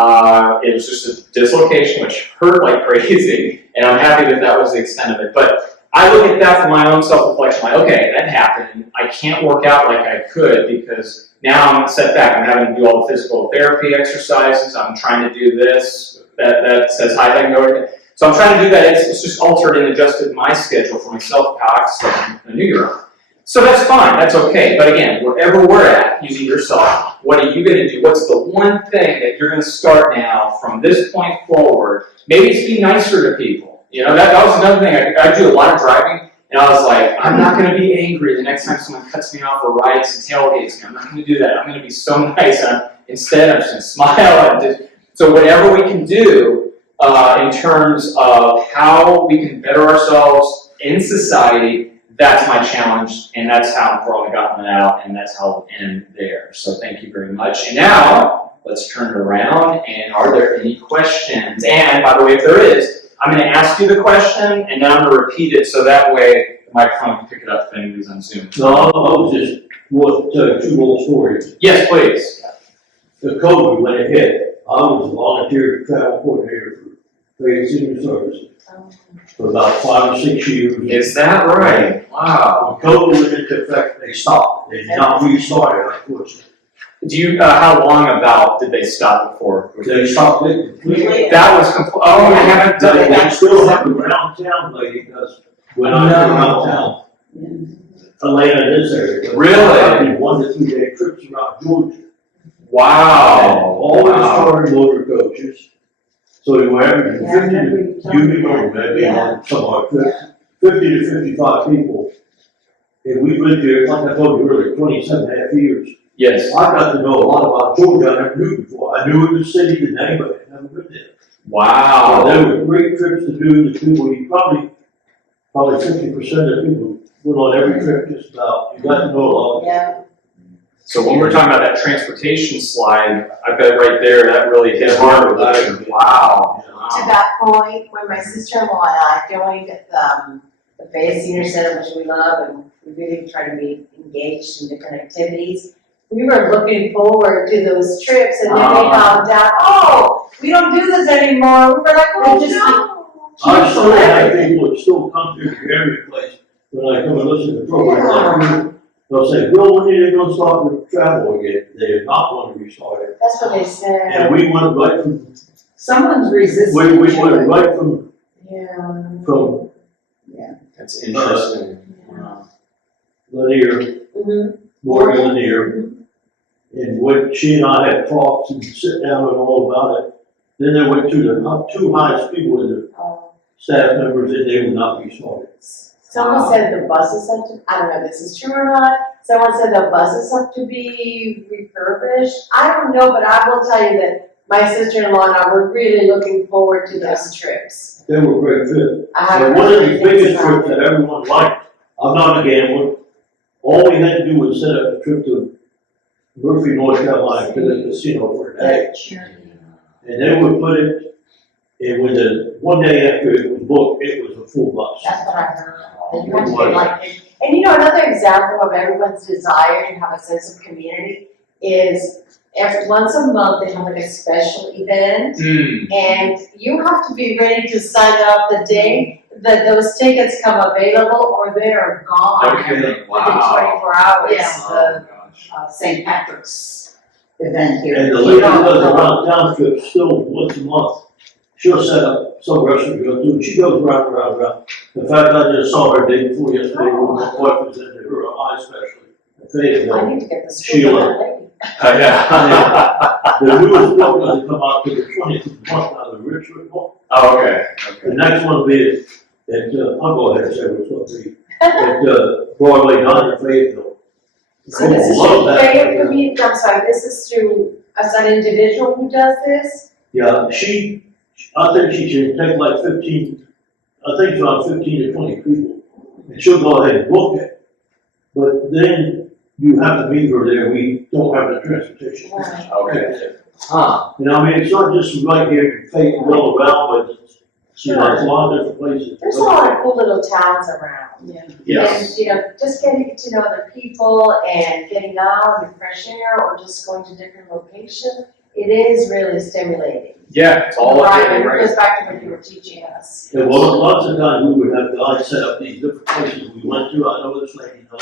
was just a dislocation, which hurt like crazy. And I'm happy that that was the extent of it. But I look at that for my own self-reflection, like, okay, that happened. I can't work out like I could because now I'm set back. I'm having to do all the physical therapy exercises. I'm trying to do this. That says high leg over. So I'm trying to do that. It's just altered and adjusted my schedule for myself, how I have to start in the new year. So that's fine. That's okay. But again, wherever we're at, using yourself, what are you going to do? What's the one thing that you're going to start now from this point forward? Maybe it's be nicer to people. That was another thing. I do a lot of driving, and I was like, I'm not going to be angry the next time someone cuts me off or riots and tailgates me. I'm not going to do that. I'm going to be so nice. Instead, I'm just going to smile. So whatever we can do in terms of how we can better ourselves in society, that's my challenge, and that's how I've probably gotten that out, and that's how we'll end there. So thank you very much. And now, let's turn it around, and are there any questions? And by the way, if there is, I'm going to ask you the question, and then I'm going to repeat it, so that way the microphone can pick it up if anybody's on Zoom. No, I was just want to tell you two little stories. Yes, please. The COVID, when it hit, I was a volunteer travel coordinator for Fayette Senior Services for about 5 or 6 years. Is that right? Wow. When COVID went into effect, they stopped. They did not restart it, unfortunately. Do you, how long about did they stop before? They stopped it completely. That was complete, oh, I haven't done They that. still have the round town lady does, when I go around town. Atlanta, this area. Really? I did 1 to 3 day trips around Georgia. Wow. Always chartered motor coaches. So we were averaging 50 to, you remember that being on some of our trips, 50 to 55 people. And we lived here, like I told you earlier, 27 and a half years. Yes. I got to know a lot about Georgia I never knew before. I knew the city, the name, but I never been there. Wow. There were great trips to do. The people, you probably 50% of the people went on every trip just about. You got to know a lot. Yeah. So when we're talking about that transportation slide, I bet right there, that really hit hard with that. Wow. To that point, when my sister-in-law and I joined the Fayette Senior Center, which we love, and we really try to be engaged in different activities, we were looking forward to those trips, and then we found out, oh, we don't do this anymore. We were like, oh, no. I still have people that still come to every place when I come and listen to the program. They'll say, Bill, when are they going to start with travel again? They are not going to restart it. That's what they said. And we went right from, Someone's resisting. we went right from, Yeah. That's interesting. Wow. Lanier, Mm-hmm. Morgan Lanier. And when she and I had talks and sit down and all about it, then they went to the two highest people in the staff members and they would not be started. Someone said the buses have to, I don't know if this is true or not, someone said the buses have to be refurbished. I don't know, but I will tell you that my sister-in-law and I were really looking forward to those trips. They were great trips. I have And one of the really biggest things about trips that everyone liked, I'm not a gambler, all we had to do was set up a trip to Murphy, North Carolina, to the casino for a day. And they would put it, and when the, one day after it was booked, it was a full bus. That's what I heard. And you want to be like it. And you know, another example of everyone's desire to have a sense of community is once a month they have like a special event. And you have to be ready to sign up the day that those tickets come available or they are gone. Okay, Within wow. 24 hours. Yes. Oh, gosh. St. Patrick's event here. And the lady does around town trips still once a month. She'll set up some restaurant to go to, she goes round. In fact, I just saw her day before yesterday when my wife was in her eye specialist. I Fayetteville. need to get the school Sheila. that lady. Yeah. The newest book doesn't come out to the 20th of the month, now the Richmond book. Oh, okay. The next one will be at, I'll go ahead and say what it's going to be, at Broadway Diner, Fayetteville. So this is Love through that. Fayette Community, I'm sorry, this is through an individual who does this? Yeah, I think she should take like 15, I think it's around 15 to 20 people. And she'll go ahead and book it. But then you have to meet her there, we don't have the transportation. Right. Okay. Huh. You know, I mean, it's not just right here in Fayetteville around, but See, there's a lot of different places. There's a lot of cool little towns around. Yes. And, just getting to know other people and getting out with fresh air or just going to different locations, it is really stimulating. Yeah, it's all Right, okay, and it right? goes back to what you were teaching us. And well, lots of times we would have guys set up these different places we went to. I know this lady knows.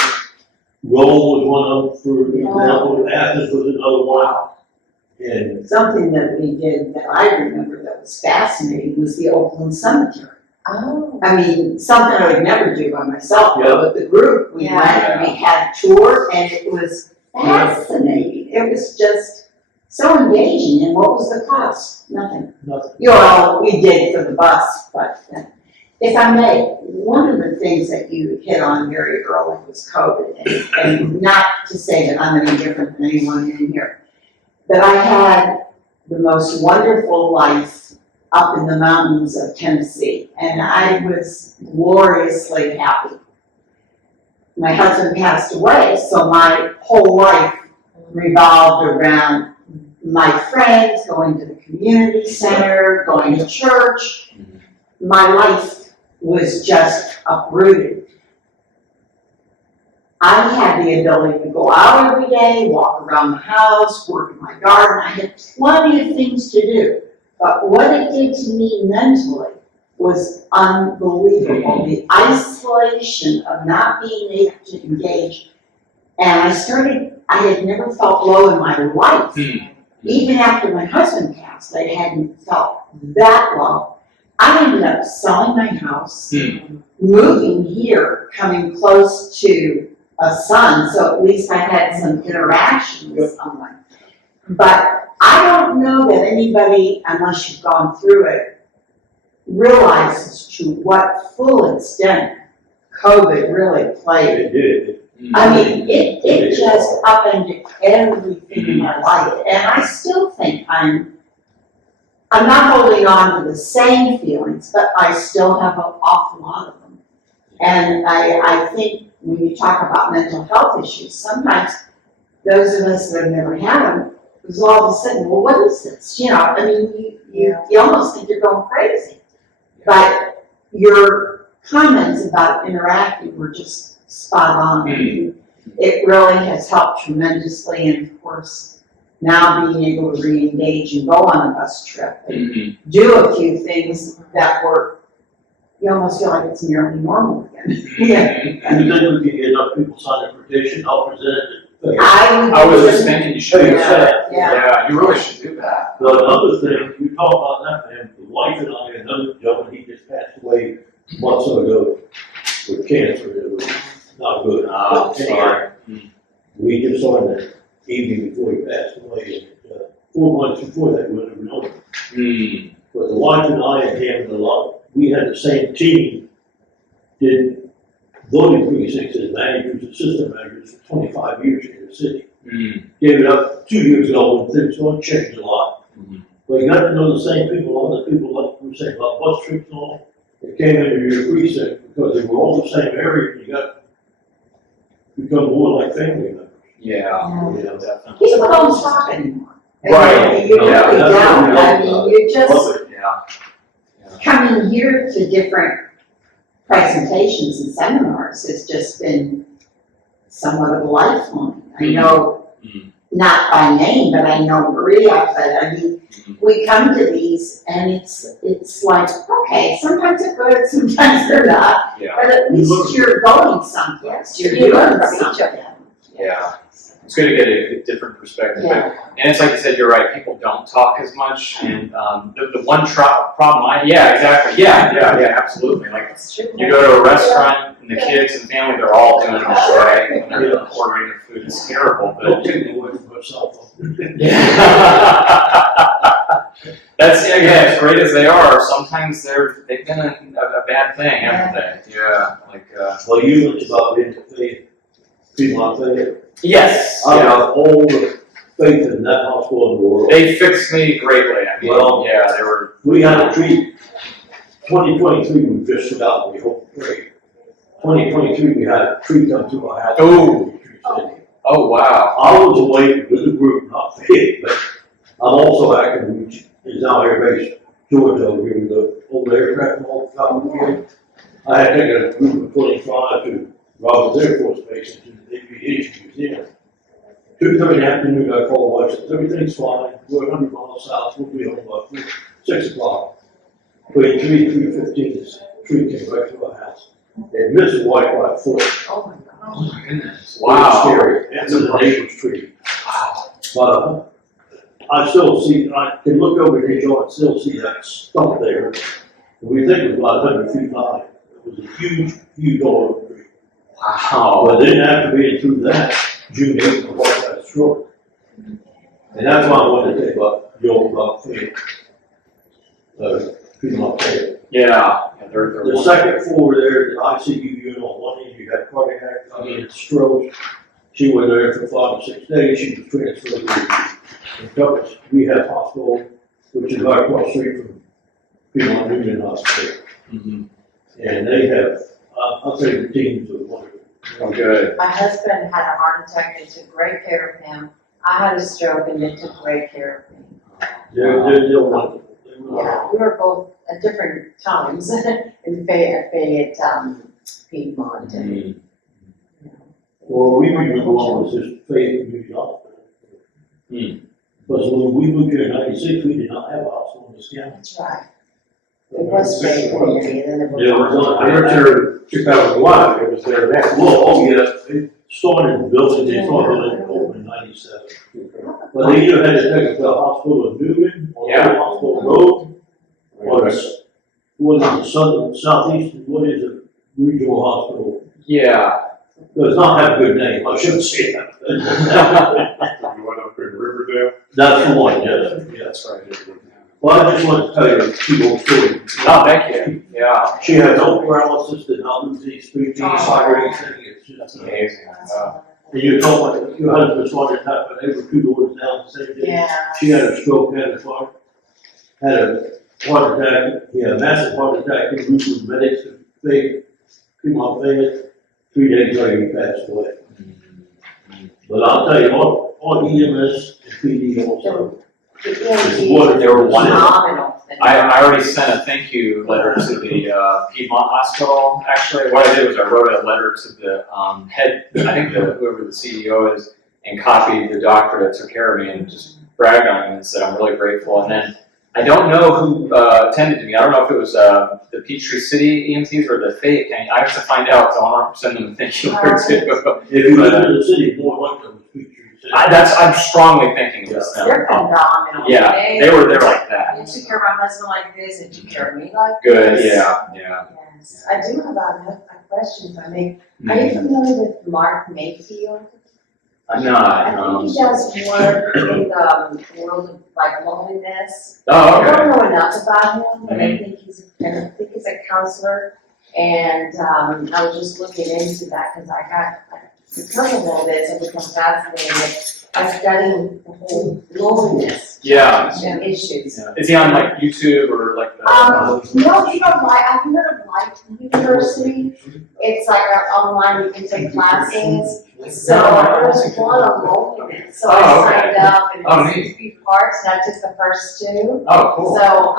Rome was one of them, for example, Athens was another one. And Something that we did that I remember that was fascinating was the Oakland Cemetery. Oh. I mean, something I would never do by myself, but with the group, we Yeah. went and we had a tour and it was fascinating. It was just so engaging. And what was the cost? Nothing. nothing. We did for the bus, but if I may, one of the things that you hit on very early was COVID. And not to say that I'm any different than anyone in here, but I had the most wonderful life up in the mountains of Tennessee, and I was gloriously happy. My husband passed away, so my whole life revolved around my friends, going to the community center, going to church. My life was just uprooted. I had the ability to go out every day, walk around the house, work in my garden. I had plenty of things to do. But what it did to me mentally was unbelievable. The isolation of not being able to engage. And I had never felt low in my life. Even after my husband passed, I hadn't felt that low. I ended up selling my house, moving here, coming close to a son, so at least I had some interaction with someone. But I don't know that anybody, unless you've gone through it, realizes to what full extent COVID really played. It did. I mean, it just upended everything in my life, and I still think I'm not holding on to the same feelings, but I still have an awful lot of them. And I think when you talk about mental health issues, sometimes those of us that have never had them, was all of a sudden, well, what is this? I mean, you almost think you're going crazy. But your comments about interacting were just spot on. I mean, it really has helped tremendously, and of course, now being able to re-engage and go on a bus trip and do a few things that were, you almost feel like it's nearly normal again. And you think we can get enough people sign a petition, I'll present it. I was just thinking you should do that. Yeah. Yeah, you really should do that. But another thing, we talked about that, man, the wife and I, another gentleman, he just passed away months ago with cancer. It was not good. Sorry. We just saw him the evening before he passed away, and 4 months before that, we never known. But the wife and I and him, we had the same team, did voting precincts as managers and assistant managers for 25 years in the city. Gave it up 2 years ago when things don't change a lot. But you got to know the same people, all the people like we were saying about bus trips and all, that came into your precinct because they were all the same area, and you got become more like family members. Yeah, You know, definitely. People don't talk anymore. Right. You really Yeah, that's don't. what I mean, you just Love it. Yeah. coming here to different presentations and seminars has just been somewhat of a lifeline. I know, not by name, but I know Maria, but I mean, we come to these and it's like, okay, sometimes they're good, sometimes they're not, Yeah. but at least you're going someplace, you're You learn doing from each of something. them. Yeah. It's good to get a different perspective. Yeah. And it's like you said, you're right, people don't talk as much, and the one problem yeah, exactly, yeah, absolutely. Like, That's true. you go to a restaurant, and the kids and family, they're all doing it right, when they're ordering their food, it's terrible, Don't but. take me away from my cell phone. That's, yeah, as great as they are, sometimes they've been a bad thing, haven't they? Yeah, like, Well, you looked about being faith, people out there. yes, I yeah, have all the faith in that hospital in the world. they fixed me greatly, I mean, Well- yeah, they were, We had a treat, 2023, we just forgot, we hope to pray. 2023, we had a treat come through our house. Oh. oh, wow. I was away with the group, not faith, but I'm also acting, which is now everybody's Georgia over here with the over there, cracking all the top of the I had taken a group of 25 to Roberts Air Force Base into the aviation museum. 2:30 in the afternoon, I called watch, says, everything's fine, we're 100 miles south, we'll be home by 6 o'clock. Between 3:15, this tree came right to our house. It missed the white by a foot. Oh my Oh gosh. my goodness. It was Wow. scary. It's a neighbor's tree. But I still see, I can look over his yard and still see that stump there. We think it was about 100 feet high. It was a huge, huge old tree. Wow. But it didn't have to be through that, June 8th, or what, that's short. And that's why I wanted to take up the old, Piedmont Fair. Yeah, they're The second floor there, the ICU unit on one end, you got cardiac, strokes. She was there for 5 or 6 days, she was transferred to the Douglas Rehab Hospital, which is right across the street from Piedmont Union Hospital. Mhm. And they have, I'll say the teams are wonderful. Oh, good. My husband had a heart attack, they took great care of him. I had a stroke and they took great care of me. They're wonderful. They're wonderful. Yeah, we were both at different times in Fayette, Piedmont, and, Mhm. you know. Well, we moved along with this Fayette Community Hospital. Hmm. Because when we moved here in '96, we did not have a hospital in this county. That's right. It was Fayette Community, and then it was. Yeah, it was on- I went there in 2001, it was there then. Well, oh yeah, they started building, they started building over in '97. But they either had to take it to the hospital in Newman, or the Yeah. hospital road, or the, what is the southern, southeast, what is it, regional hospital? Yeah. Does not have a good name, I shouldn't say that. You went up in Riverdale? That's the one, yes, yes. That's right. Well, I just want to tell you a cute old story. No, thank you. Yeah. She had no paralysis, did not lose any speech, or anything, it's That's just. amazing. And you told me, your husband's heart attack, but they were 2 doors down the same day. Yeah. She had a stroke, had a heart attack, he had a massive heart attack, he moved with medics to Piedmont Fayette. 3 days later, he passed away. But I'll tell you, all EMS and PD also. The It's EMT what they were wonderful. phenomenal. I already sent a thank you letter to the Piedmont Hospital. Actually, what I did was I wrote a letter to the head, I think whoever the CEO is, and copied the doctor that took care of me and just bragged on him and said, I'm really grateful. And then I don't know who attended to me. I don't know if it was the Peachtree City EMTs or the Fayette County. I have to find out, so I want to send them a thank you letter too. If you live in the city, more like them, Peachtree City. I'm strongly thinking of this now. They're phenomenal. Yeah, they were like that. They took care of my husband like this, and took care of me like Good, this. yeah. Yes, I do have a question, if I may. Are you familiar with Mark Mayfield? I'm not, I think he does work in the world of like loneliness. Oh, I okay. don't know enough about him, but I think he's a counselor. And, I was just looking into that, cause because of all this, I've become fascinated by studying the whole loneliness Yeah. and issues. Is he on like YouTube or like the? No, you know, I've heard of Light University. It's like online, you can take classes. So there's one on loneliness, so Oh, I okay. signed up and Oh, it's neat. 3 parts, and I took the first 2. Oh, cool. So,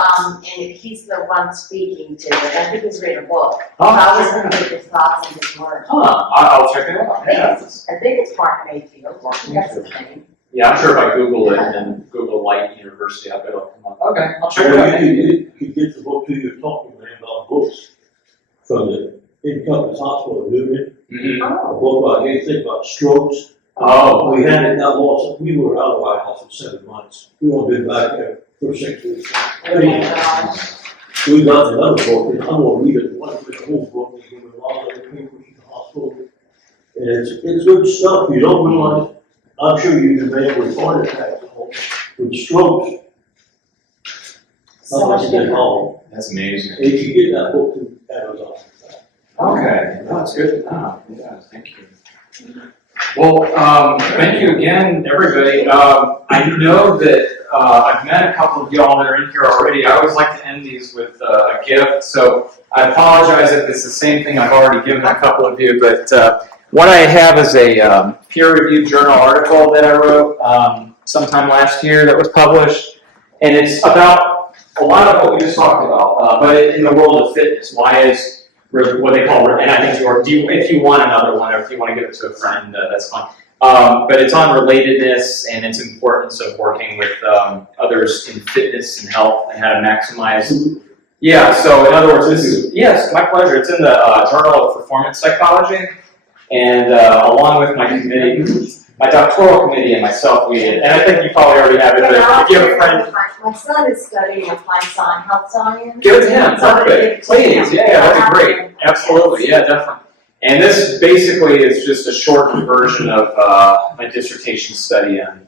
and he's the one speaking to it, I think he's written a book. So Oh, I was check it gonna out. get his thoughts and his work. I'll check it out. Yeah. I think it's Mark Mayfield, I think that's his name. Yeah, I'm sure if I Google it and Google Light University, I bet it'll come up. Okay, I'll check it Well, out. you could get the book to you're talking about books from the Encompass Hospital in Newman, Mhm. a book about anything about strokes. Oh, We had it, that lost, we were out of our house for 7 months. We only been back there for 6 weeks. Oh my gosh. We got another book, and I'm gonna read it, one of the whole book, we give a lot of other papers in the hospital. And it's good stuff, you don't realize, I'm sure you can man with heart attacks, with strokes, So how much much they different. all. that's amazing. If you get that book to Amazon. Okay, that's good to know. Yeah, thank you. Well, thank you again, everybody. I know that I've met a couple of y'all that are in here already. I always like to end these with a gift, so I apologize if it's the same thing I've already given a couple of you, but what I have is a peer-reviewed journal article that I wrote sometime last year that was published, and it's about a lot of what we just talked about, but in the world of fitness, why is what they call, and I think if you want another one, or if you want to give it to a friend, that's fine. But it's on relatedness and its importance of working with others in fitness and health and how to maximize. Yeah, so in other words, this is, yes, my pleasure. It's in the Journal of Performance Psychology, and along with my committee, my doctoral committee and myself, we did, and I think you probably already have it, but if you have a friend, My son is studying applied science, health science. give it to him, So I'm gonna give perfect, it to please, him. yeah, that'd be great, absolutely, yeah, definitely. And this basically is just a shortened version of my dissertation study on,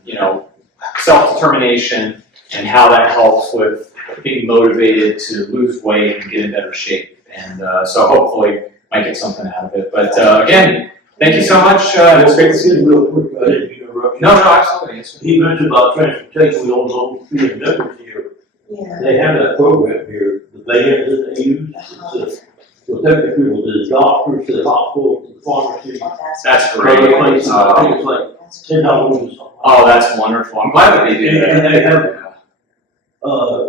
self-determination and how that helps with being motivated to lose weight and get in better shape. And so hopefully might get something out of it. But again, thank you so much. It's great to see you. Real quick, I didn't interrupt you. No, absolutely. Yes, sir. He mentioned about transportation, we don't know if the difference here. Yeah. They have that program here, the vans that they use, well, technically, well, the doctors, to the hospital, to the pharmacy, That's other great. places, I think it's like $10 or something. Oh, that's wonderful. I'm glad that they do that. And they have,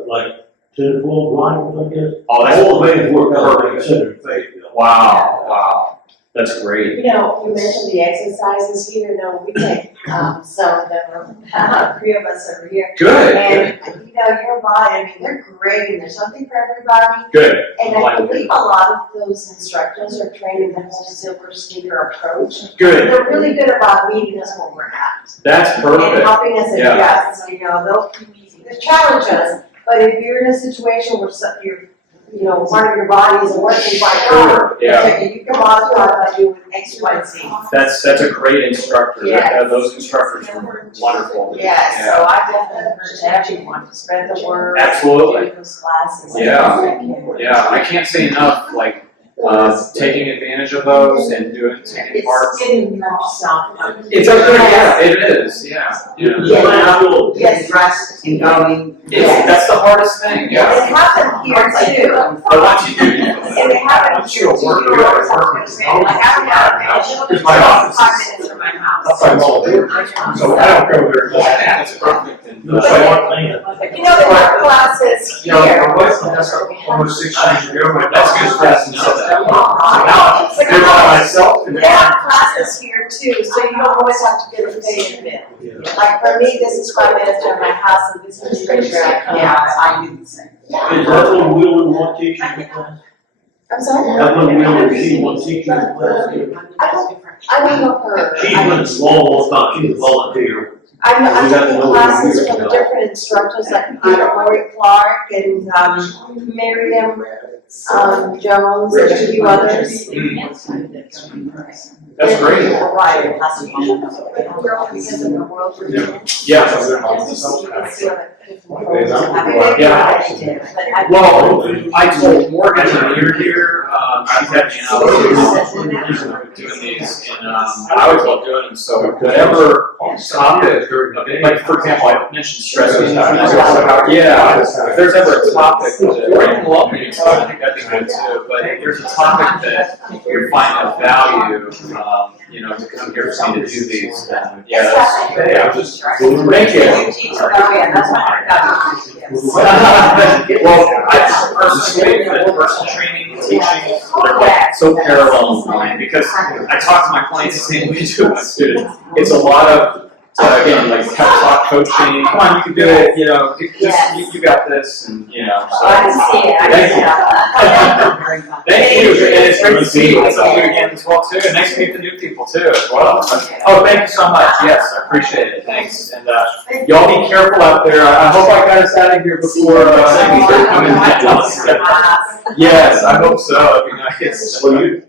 like 10 or 12 drivers, I guess. Oh, that's All the vans work out, perfect. like center phase. Wow. That's great. You mentioned the exercises here, we take, some of them, 3 of us over here. Good. And, your body, they're great, and there's something for everybody. Good. And I believe a lot of those instructors are trained in the whole silver sneaker approach. Good. They're really good about meeting us where we're at. That's And perfect. helping us Yeah. adjust, they'll challenge us, but if you're in a situation where part of your body isn't working quite well, Sure. Yeah. you come on to talk doing X, Y, and Z. That's a great instructor. Yes. Those instructors are wonderful. Yeah, so I definitely encourage everyone to spread the word. Absolutely. Do those classes. Yeah, I can't say enough, taking advantage of those and taking part. It's getting yourself. It's a good, yeah, it is, yeah. Get dressed and going. That's the hardest thing, And yeah. it happened here too. But once you do, And it happened once here you too. work, you gotta work it. Like I'm out, It's my office. 5 minutes from my house. That's my volunteer, so I don't go there. That's perfect. And, The same thing. They have classes You know, here. my wife, that's almost 6 years ago, my That's dog good was for us to dressed in know stuff. that. So now, It's like they're by myself and They have classes here too, so you don't always have to get a pay in bill. Like for me, this is 5 minutes from my house, and this is straight where I come. Yeah, I do the same. Is that one Wheeler one teaching the class? I'm sorry? That one Wheeler, she one teaching the class? I don't know her. She went long time, she's a volunteer. I'm We got to taking know classes where from you're different instructors like Lori Clark and Miriam Jones and a few others. That's great. Right. Girl, because of the world we're in. Yeah. Well, I told Morgan when you're here, she's had me out doing these, and I always love doing them, so whatever topic, like for example, I mentioned stress. Yeah, if there's ever a topic, or even love meetings, I think that'd be good too, but if there's a topic that you find of value, to come here for me to do these, then, yeah, that's, thank you. Well, I personally think that personal training and teaching are like so parallel in mine because I talk to my clients the same way I do with my students. It's a lot of, again, like pep talk coaching, come on, you can do it, you got this, and, so. Thank you, and it's great to see you, some of you again as well too, and nice to meet the new people too as well. Oh, thank you so much, yes, I appreciate it, thanks, and, y'all be careful out there, I hope I got us out of here before, things start coming down. Yes, I hope so, it'd be nice. Well, you